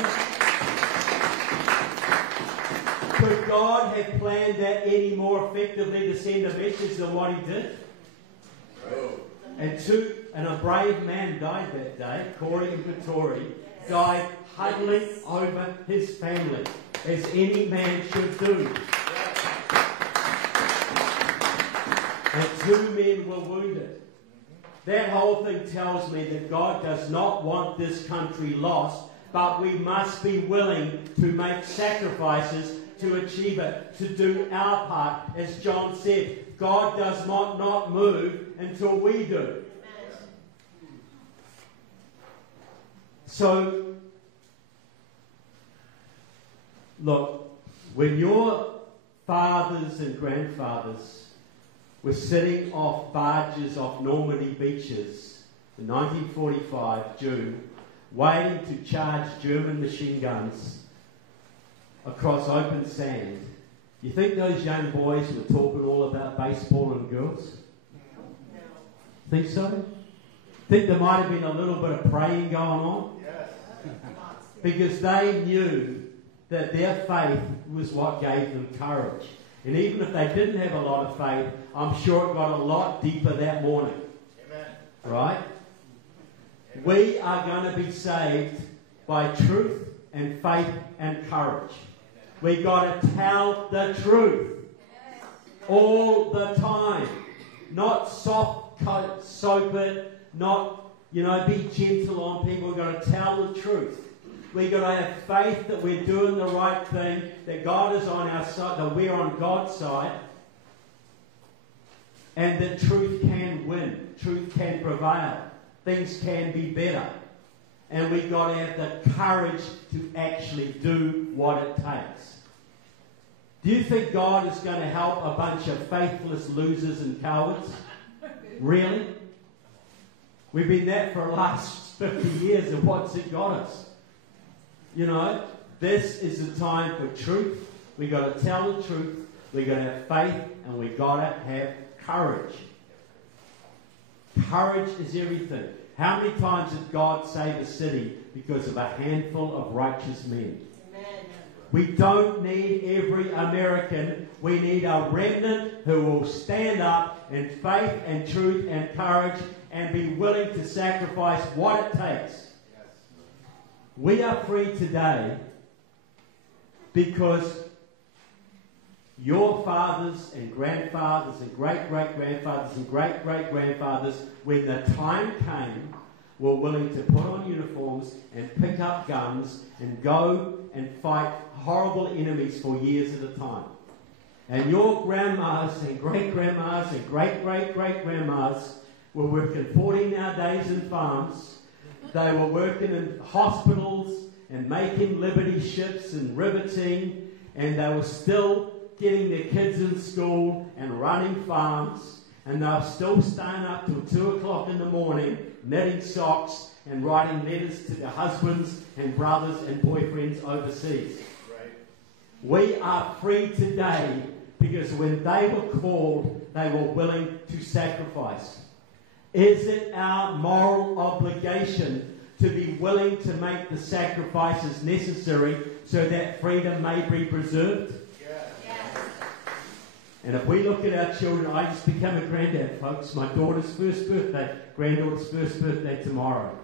Could God have planned that any more effectively to send a message than what he did? And a brave man died that day, Corey and Vittori, died huddling over his family, as any man should do. And 2 men were wounded. That whole thing tells me that God does not want this country lost, but we must be willing to make sacrifices to achieve it, to do our part. As John said, God does not move until we do. So, look, when your fathers and grandfathers were sitting off barges off Normandy beaches in 1945, June, waiting to charge German machine guns across open sand, you think those young boys were talking all about baseball and girls? No. Think so? Think there might have been a little bit of praying going on? Yes. Because they knew that their faith was what gave them courage. And even if they didn't have a lot of faith, I'm sure it got a lot deeper that morning. Amen. Right? We are going to be saved by truth and faith and courage. We got to tell the truth all the time. Not soap it, not, be gentle on people. We've got to tell the truth. We've got to have faith that we're doing the right thing, that God is on our side, that we're on God's side, and that truth can win, truth can prevail, things can be better. And we've got to have the courage to actually do what it takes. Do you think God is going to help a bunch of faithless losers and cowards? Really? We've been that for the last 50 years, and what's it got us? This is the time for truth. We've got to tell the truth. We've got to have faith, and we've got to have courage. Courage is everything. How many times did God save a city because of a handful of righteous men? Amen. We don't need every American. We need a remnant who will stand up in faith and truth and courage and be willing to sacrifice what it takes. We are free today because your fathers and grandfathers and great-great-grandfathers and great-great-grandfathers, when the time came, were willing to put on uniforms and pick up guns and go and fight horrible enemies for years at a time. And your grandmas and great-grandmas and great-great-great-grandmas were working 14-hour days in farms. They were working in hospitals and making liberty ships and riveting, and they were still getting their kids in school and running farms, and they were still staying up till 2 o'clock in the morning, knitting socks and writing letters to their husbands and brothers and boyfriends overseas. Right. We are free today because when they were called, they were willing to sacrifice. Is it our moral obligation to be willing to make the sacrifices necessary so that freedom may be preserved? Yes. And if we look at our children, I just became a granddad, folks. My granddaughter's first birthday tomorrow.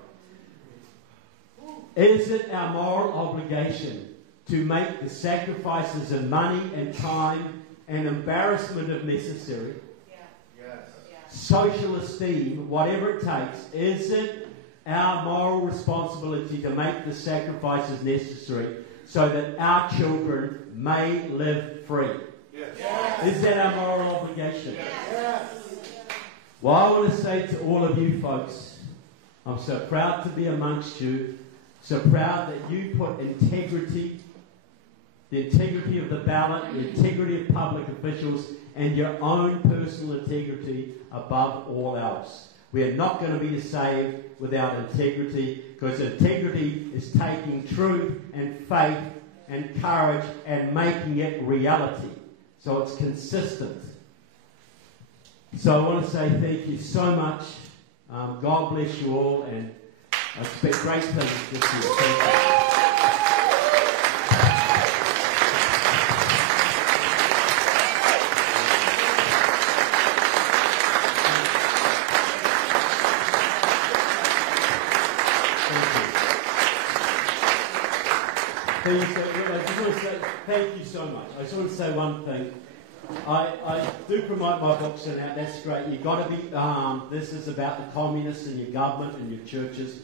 Is it our moral obligation to make the sacrifices of money and time and embarrassment if necessary, Yes. social esteem, whatever it takes? Is it our moral responsibility to make the sacrifices necessary so that our children may live free? Yes. Is that our moral obligation? Yes. Well, I want to say to all of you folks, I'm so proud to be amongst you, so proud that you put integrity, the integrity of the ballot, the integrity of public officials, and your own personal integrity above all else. We are not going to be saved without integrity, because integrity is taking truth and faith and courage and making it reality. So it's consistent. So I want to say thank you so much. God bless you all, and I expect great things this year. Thank you. Thank you so much. I just want to say one thing. I do promote my books and that. That's great. You've got to be this is about the communists and your government and your churches.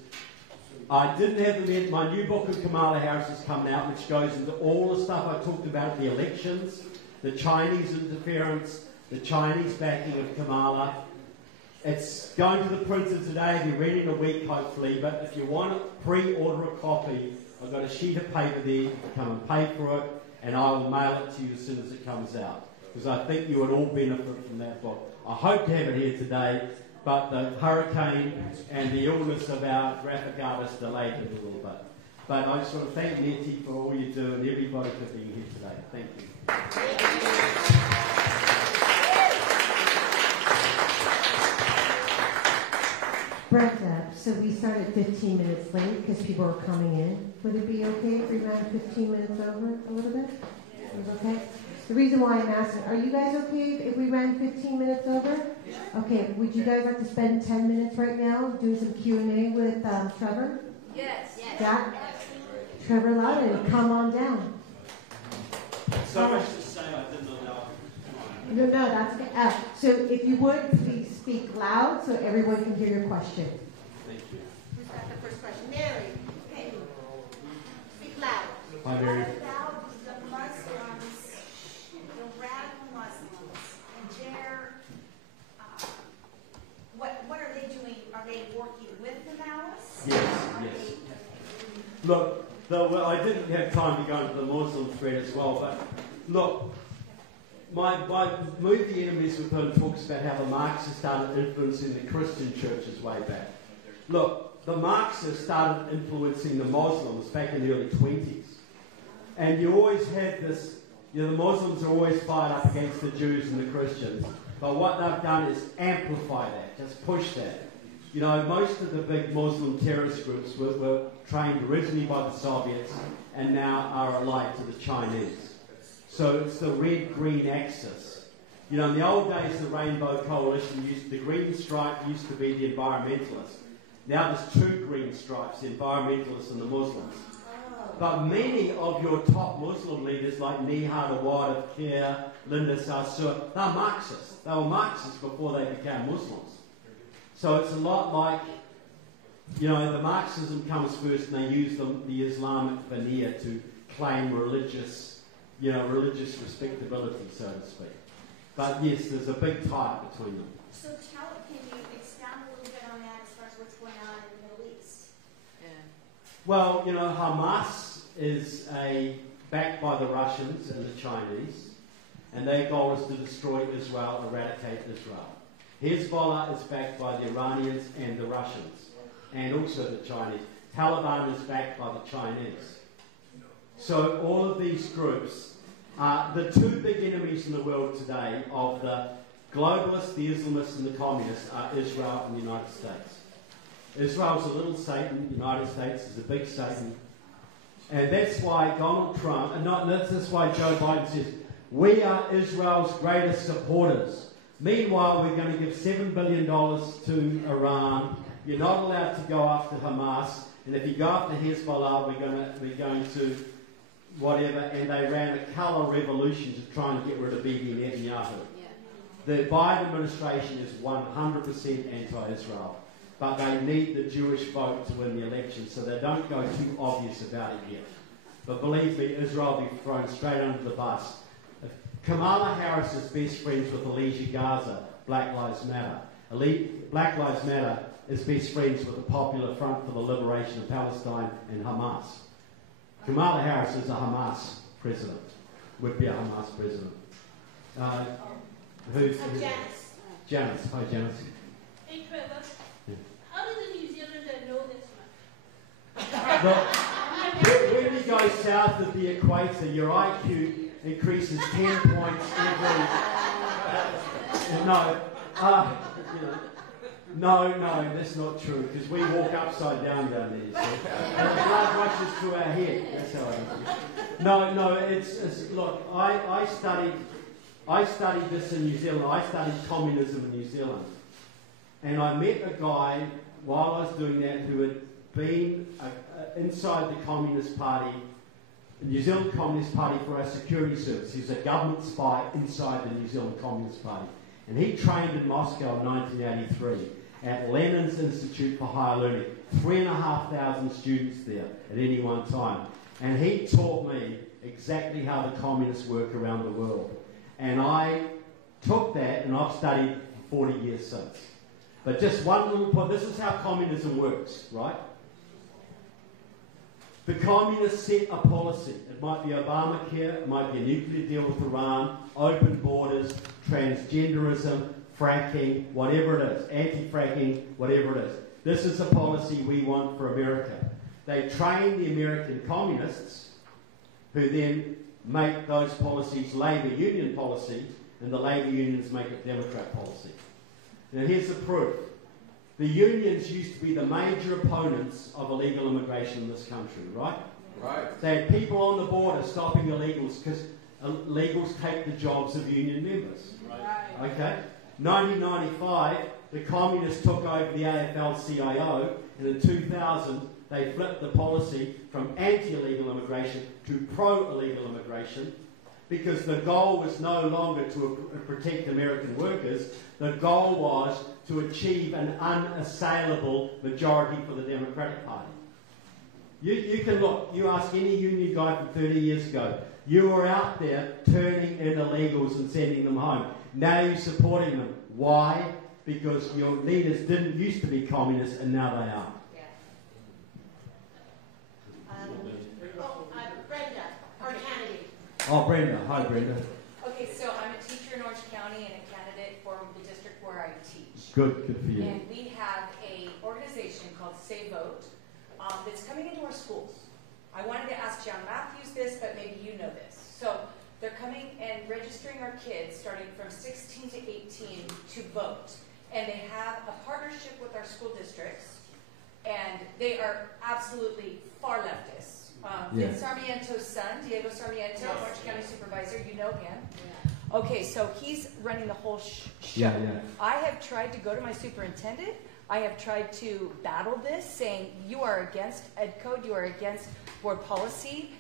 I didn't have them in. My new book of Kamala Harris is coming out, which goes into all the stuff I talked about, the elections, the Chinese interference, the Chinese backing of Kamala. It's going to the printer today. It'll be ready in a week, hopefully. But if you want to pre-order a copy, I've got a sheet of paper there. You can come and pay for it, and I will mail it to you as soon as it comes out. Because I think you would all benefit from that book. I hope to have it here today, but the hurricane and the illness of our graphic artist delayed it a little bit. But I just want to thank Nettie for all you do and everybody for being here today. Thank you. Brenda, so we started 15 minutes late because people are coming in. Would it be okay if we ran 15 minutes over a little bit? Is it okay? The reason why I'm asking, are you guys okay if we ran 15 minutes over? Okay, would you guys like to spend 10 minutes right now doing some Q&A with Trevor? Yes. Jack? Trevor Louden, come on down. So much to say I didn't allow. No, that's okay. So if you would, please speak loud so everyone can hear your question. Thank you. Who's got the first question? Mary. Okay. Speak loud. Hi, Mary. What about the Muslims, the radical Muslims, and their, what are they doing? Are they working with the Maoists? Yes. Look, I didn't have time to go into the Muslim thread as well, but look, my movie Enemies Within talks about how the Marxists started influencing the Christian churches way back. Look, the Marxists started influencing the Muslims back in the early 20s. And you always had this, the Muslims are always fired up against the Jews and the Christians. But what they've done is amplify that, just push that. Most of the big Muslim terrorist groups were trained originally by the Soviets and now are allied to the Chinese. So it's the red-green axis. In the old days, the Rainbow Coalition the green stripe used to be the environmentalists. Now there's two green stripes, the environmentalists and the Muslims. But many of your top Muslim leaders like Nihad Awad of Kir, Linda Sarsour, they're Marxists. They were Marxists before they became Muslims. So it's a lot like, the Marxism comes first and they use the Islamic veneer to claim religious respectability, so to speak. But yes, there's a big tie between them. So can you expound a little bit on that as far as what's going on in the Middle East? Well, Hamas is backed by the Russians and the Chinese, and their goal is to destroy Israel, eradicate Israel. Hezbollah is backed by the Iranians and the Russians. and also the Chinese. Taliban is backed by the Chinese. So all of these groups are the two big enemies in the world today of the globalists, the Islamists, and the communists are Israel and the United States. Israel's a little Satan, the United States is a big Satan. And that's why Donald Trump, and that's why Joe Biden says, we are Israel's greatest supporters. Meanwhile, we're going to give $7 billion to Iran. You're not allowed to go after Hamas. And if you go after Hezbollah, we're going to whatever. And they ran a colour revolution to try and get rid of Bibi Netanyahu. The Biden administration is 100% anti-Israel. But they need the Jewish vote to win the election, so they don't go too obvious about it yet. But believe me, Israel will be thrown straight under the bus. If Kamala Harris is best friends with Elijah Gaza, Black Lives Matter. Black Lives Matter is best friends with the Popular Front for the Liberation of Palestine and Hamas. Kamala Harris is a Hamas president, would be a Hamas president. Janice. Janice. Hi, Janice. Hey, Trevor. How do the New Zealanders know this Look, when you go south of the equator, your IQ increases 10 points every... No, that's not true, because we walk upside down there. So. And the blood rushes to our head. That's how I do. No, it's look, I studied this in New Zealand. I studied communism in New Zealand. And I met a guy while I was doing that who had been inside the Communist Party, the New Zealand Communist Party, for our security service. He was a government spy inside the New Zealand Communist Party. And he trained in Moscow in 1983 at Lenin's Institute for Higher Learning. 3,500 students there at any one time. And he taught me exactly how the communists work around the world. And I took that and I've studied for 40 years since. But just one little point, this is how communism works, right? The communists set a policy. It might be Obamacare, it might be a nuclear deal with Iran, open borders, transgenderism, fracking, whatever it is, anti-fracking, whatever it is. This is a policy we want for America. They train the American communists, who then make those policies Labour Union policy, and the Labour Unions make it Democrat policy. Now here's the proof. The unions used to be the major opponents of illegal immigration in this country, right? Right. They had people on the border stopping illegals because illegals take the jobs of union members. Right. Okay? 1995, the communists took over the AFL-CIO, and in 2000, they flipped the policy from anti-illegal immigration to pro-illegal immigration, because the goal was no longer to protect American workers. The goal was to achieve an unassailable majority for the Democratic Party. You can look, you ask any union guy from 30 years ago, you were out there turning in illegals and sending them home. Now you're supporting them. Why? Because your leaders didn't used to be communists and now they are. Brenda, or Kennedy. Oh, Brenda. Hi, Brenda. Okay, so I'm a teacher in Orange County and a candidate for the district where I teach. Good for you. And we have an organization called Say Vote that's coming into our schools. I wanted to ask John Matthews this, but maybe you know this. So they're coming and registering our kids starting from 16 to 18 to vote. And they have a partnership with our school districts, and they are absolutely far leftists. Vince Sarmiento's son, Diego Sarmiento, Orange County Supervisor, you know him. Yeah. Okay, so he's running the whole show. Yeah. I have tried to go to my superintendent. I have tried to battle this, saying you are against Ed Code, you are against board policy.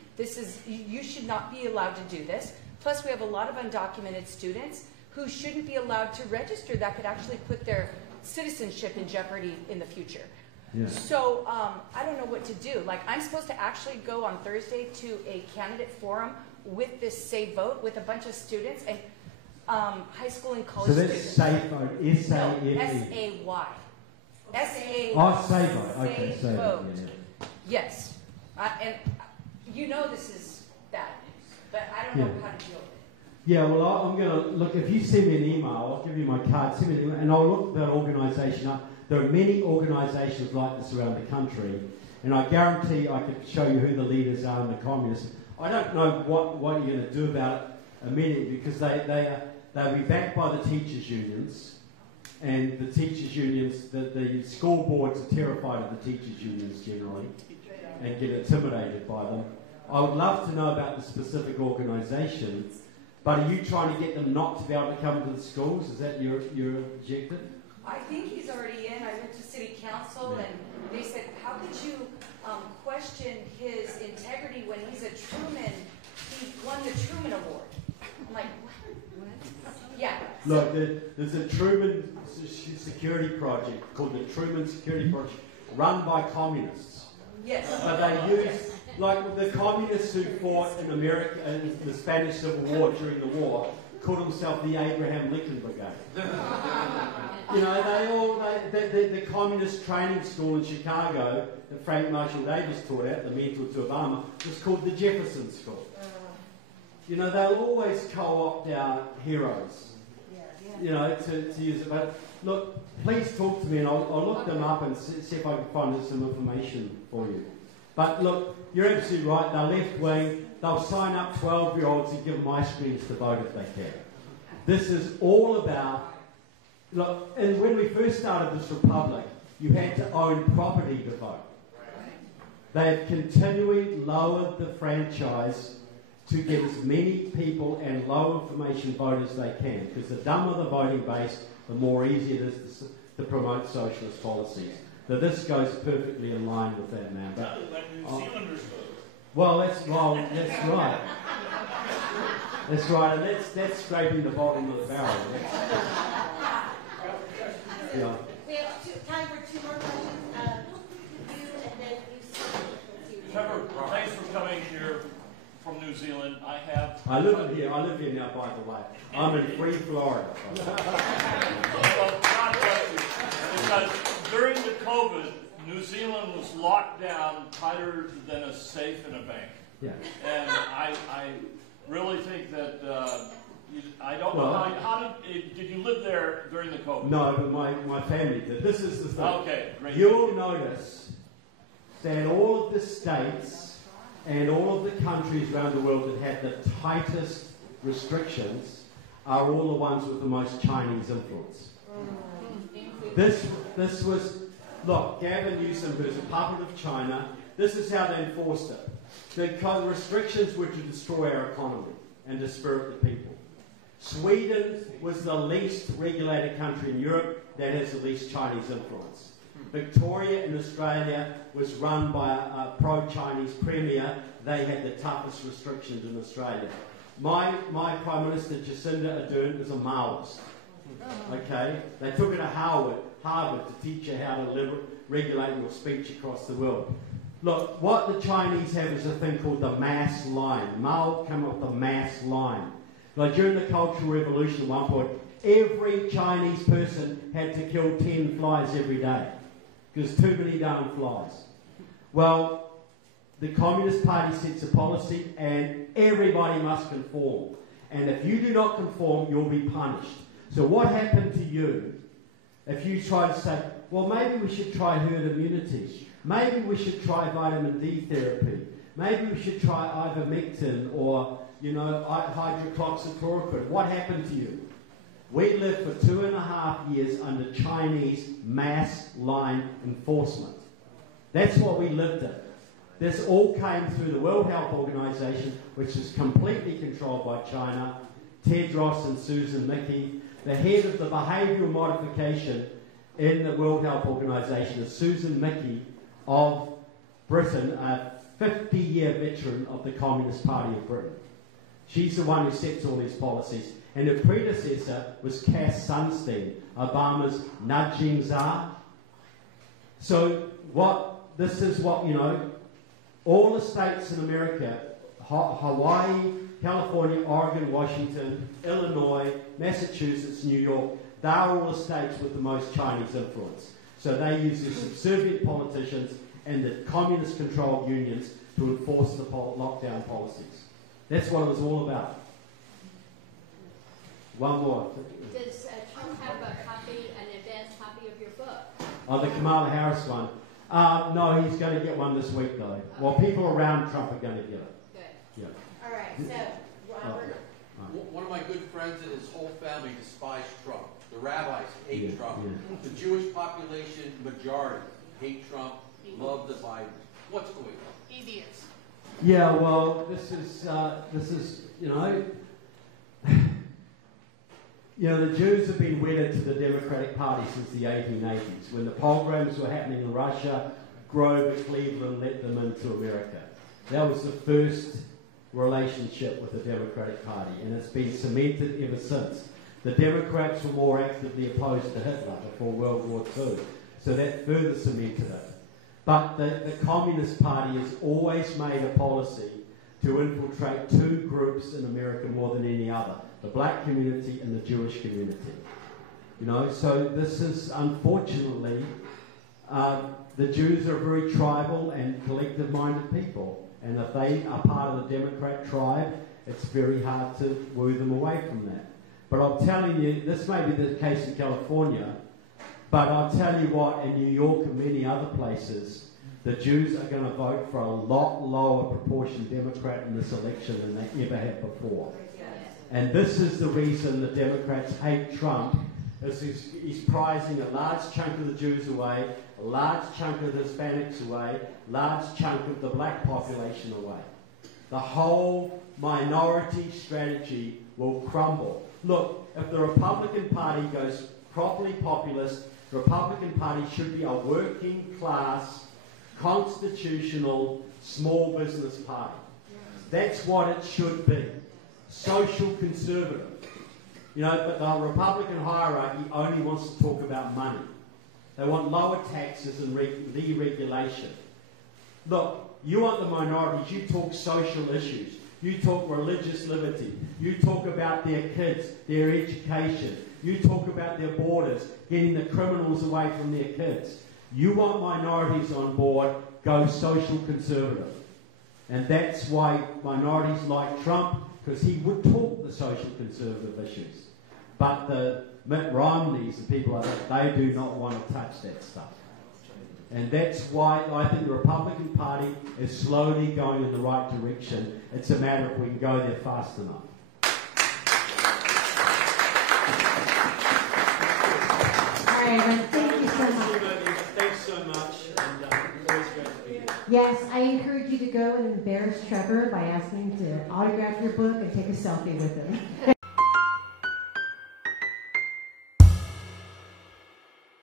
You should not be allowed to do this. Plus, we have a lot of undocumented students who shouldn't be allowed to register. That could actually put their citizenship in jeopardy in the future. Yeah. So I don't know what to do. Like, I'm supposed to actually go on Thursday to a candidate forum with this Say Vote with a bunch of students and high school and college students. So that's Say Vote, S-A-F-E. No, S-A-Y. S-A-Y. Oh, Say Vote. Okay, Say Vote. Yeah. Yes. And you know this is bad news, but I don't know how to deal with it. Yeah, well, I'm going to look, if you send me an email, I'll give you my card, send me an email, and I'll look that organisation up. There are many organisations like this around the country, and I guarantee I could show you who the leaders are in the communists. I don't know what you're going to do about it immediately, because they'll be backed by the teachers' unions, and the teachers' unions, the school boards are terrified of the teachers' unions generally, and get intimidated by them. I would love to know about the specific organisation, but are you trying to get them not to be able to come to the schools? Is that your objective? I think he's already in. I went to city council and they said, how could you question his integrity when he's a Truman? He won the Truman Award. I'm like, what? Yeah. Look, there's a Truman security project called the Truman Security Project, run by communists. Yes. But they use, like the communists who fought in America in the Spanish Civil War during the war, called themselves the Abraham Lincoln Brigade. You know, the communist training school in Chicago that Frank Marshall Davis taught at, the mentor to Obama, was called the Jefferson School. You know, they'll always co-opt our heroes, you know, to use it. But look, please talk to me and I'll look them up and see if I can find some information for you. But look, you're absolutely right, they're left-wing. They'll sign up 12-year-olds and give them ice creams to vote if they can. This is all about, look, and when we first started this republic, you had to own property to vote. They have continually lowered the franchise to get as many people and low information voters they can, because the dumber the voting base, the more easy it is to promote socialist policies. So this goes perfectly in line with that now. But, New Zealanders vote. well, that's right. That's right, and that's scraping the bottom of the barrel. Yeah. We have time for two more questions. You and then you. Trevor, thanks for coming here from New Zealand. I live here now, by the way. I'm in free Florida. Well, God bless you. Because during the COVID, New Zealand was locked down tighter than a safe in a bank. Yeah. And I really think that I don't know how did you live there during the COVID? No, but my family did. This is the thing. Okay, great. You'll notice that all of the states and all of the countries around the world that had the tightest restrictions are all the ones with the most Chinese influence. This was, look, Gavin Newsom, who's a puppet of China, this is how they enforced it. The restrictions were to destroy our economy and dispirit the people. Sweden was the least regulated country in Europe that has the least Chinese influence. Victoria in Australia was run by a pro-Chinese premier. They had the toughest restrictions in Australia. My Prime Minister, Jacinda Ardern, is a Maoist. Okay? They took her to Harvard to teach her how to regulate your speech across the world. Look, what the Chinese have is a thing called the mass line. Mao came up with the mass line. Like during the Cultural Revolution at one point, every Chinese person had to kill 10 flies every day because too many darn flies. Well, the Communist Party sets a policy and everybody must conform. And if you do not conform, you'll be punished. So what happened to you if you try to say, well, maybe we should try herd immunity. Maybe we should try vitamin D therapy. Maybe we should try ivermectin or, hydroxychloroquine. What happened to you? We lived for 2.5 years under Chinese mass line enforcement. That's what we lived in. This all came through the World Health Organization, which is completely controlled by China. Tedros and Susan Mickey. The head of the behavioural modification in the World Health Organization is Susan Mickey of Britain, a 50-year veteran of the Communist Party of Britain. She's the one who sets all these policies. And her predecessor was Cass Sunstein, Obama's nudging czar. So this is what, all the states in America, Hawaii, California, Oregon, Washington, Illinois, Massachusetts, New York, they're all the states with the most Chinese influence. So they use the subservient politicians and the communist-controlled unions to enforce the lockdown policies. That's what it was all about. One more. Does Trump have an advanced copy of your book? Oh, the Kamala Harris one. No, he's going to get one this week, though. Well, people around Trump are going to get it. Good. Yeah. All right, so, Robert, One of my good friends and his whole family despise Trump. The rabbis hate Yeah, Trump. yeah. The Jewish population majority hate Trump, love the Biden. What's going on? Idiots. Yeah, well, this is, you know, the Jews have been wedded to the Democratic Party since the 1880s. When the pogroms were happening in Russia, Grover Cleveland let them into America. That was the first relationship with the Democratic Party, and it's been cemented ever since. The Democrats were more actively opposed to Hitler before World War II, so that further cemented it. But the Communist Party has always made a policy to infiltrate two groups in America more than any other, the black community and the Jewish community. So this is, unfortunately, the Jews are very tribal and collective-minded people, and if they are part of the Democrat tribe, it's very hard to woo them away from that. But I'm telling you, this may be the case in California, but I'll tell you what, in New York and many other places, the Jews are going to vote for a lot lower proportion Democrat in this election than they ever have before. And this is the reason the Democrats hate Trump, is he's prizing a large chunk of the Jews away, a large chunk of the Hispanics away, a large chunk of the black population away. The whole minority strategy will crumble. Look, if the Republican Party goes properly populist, the Republican Party should be a working class, constitutional, small business party. That's what it should be. Social conservative. But the Republican hierarchy only wants to talk about money. They want lower taxes and deregulation. Look, you want the minorities, you talk social issues. You talk religious liberty. You talk about their kids, their education. You talk about their borders, getting the criminals away from their kids. You want minorities on board, go social conservative. And that's why minorities like Trump, because he would talk the social conservative issues. But the Mitt Romneys and people like that, they do not want to touch that stuff. And that's why I think the Republican Party is slowly going in the right direction. It's a matter if we can go there fast enough. All right, thank you so much. Thanks so much. And always great to be here. Yes, I encourage you to go and embarrass Trevor by asking him to autograph your book and take a selfie with him.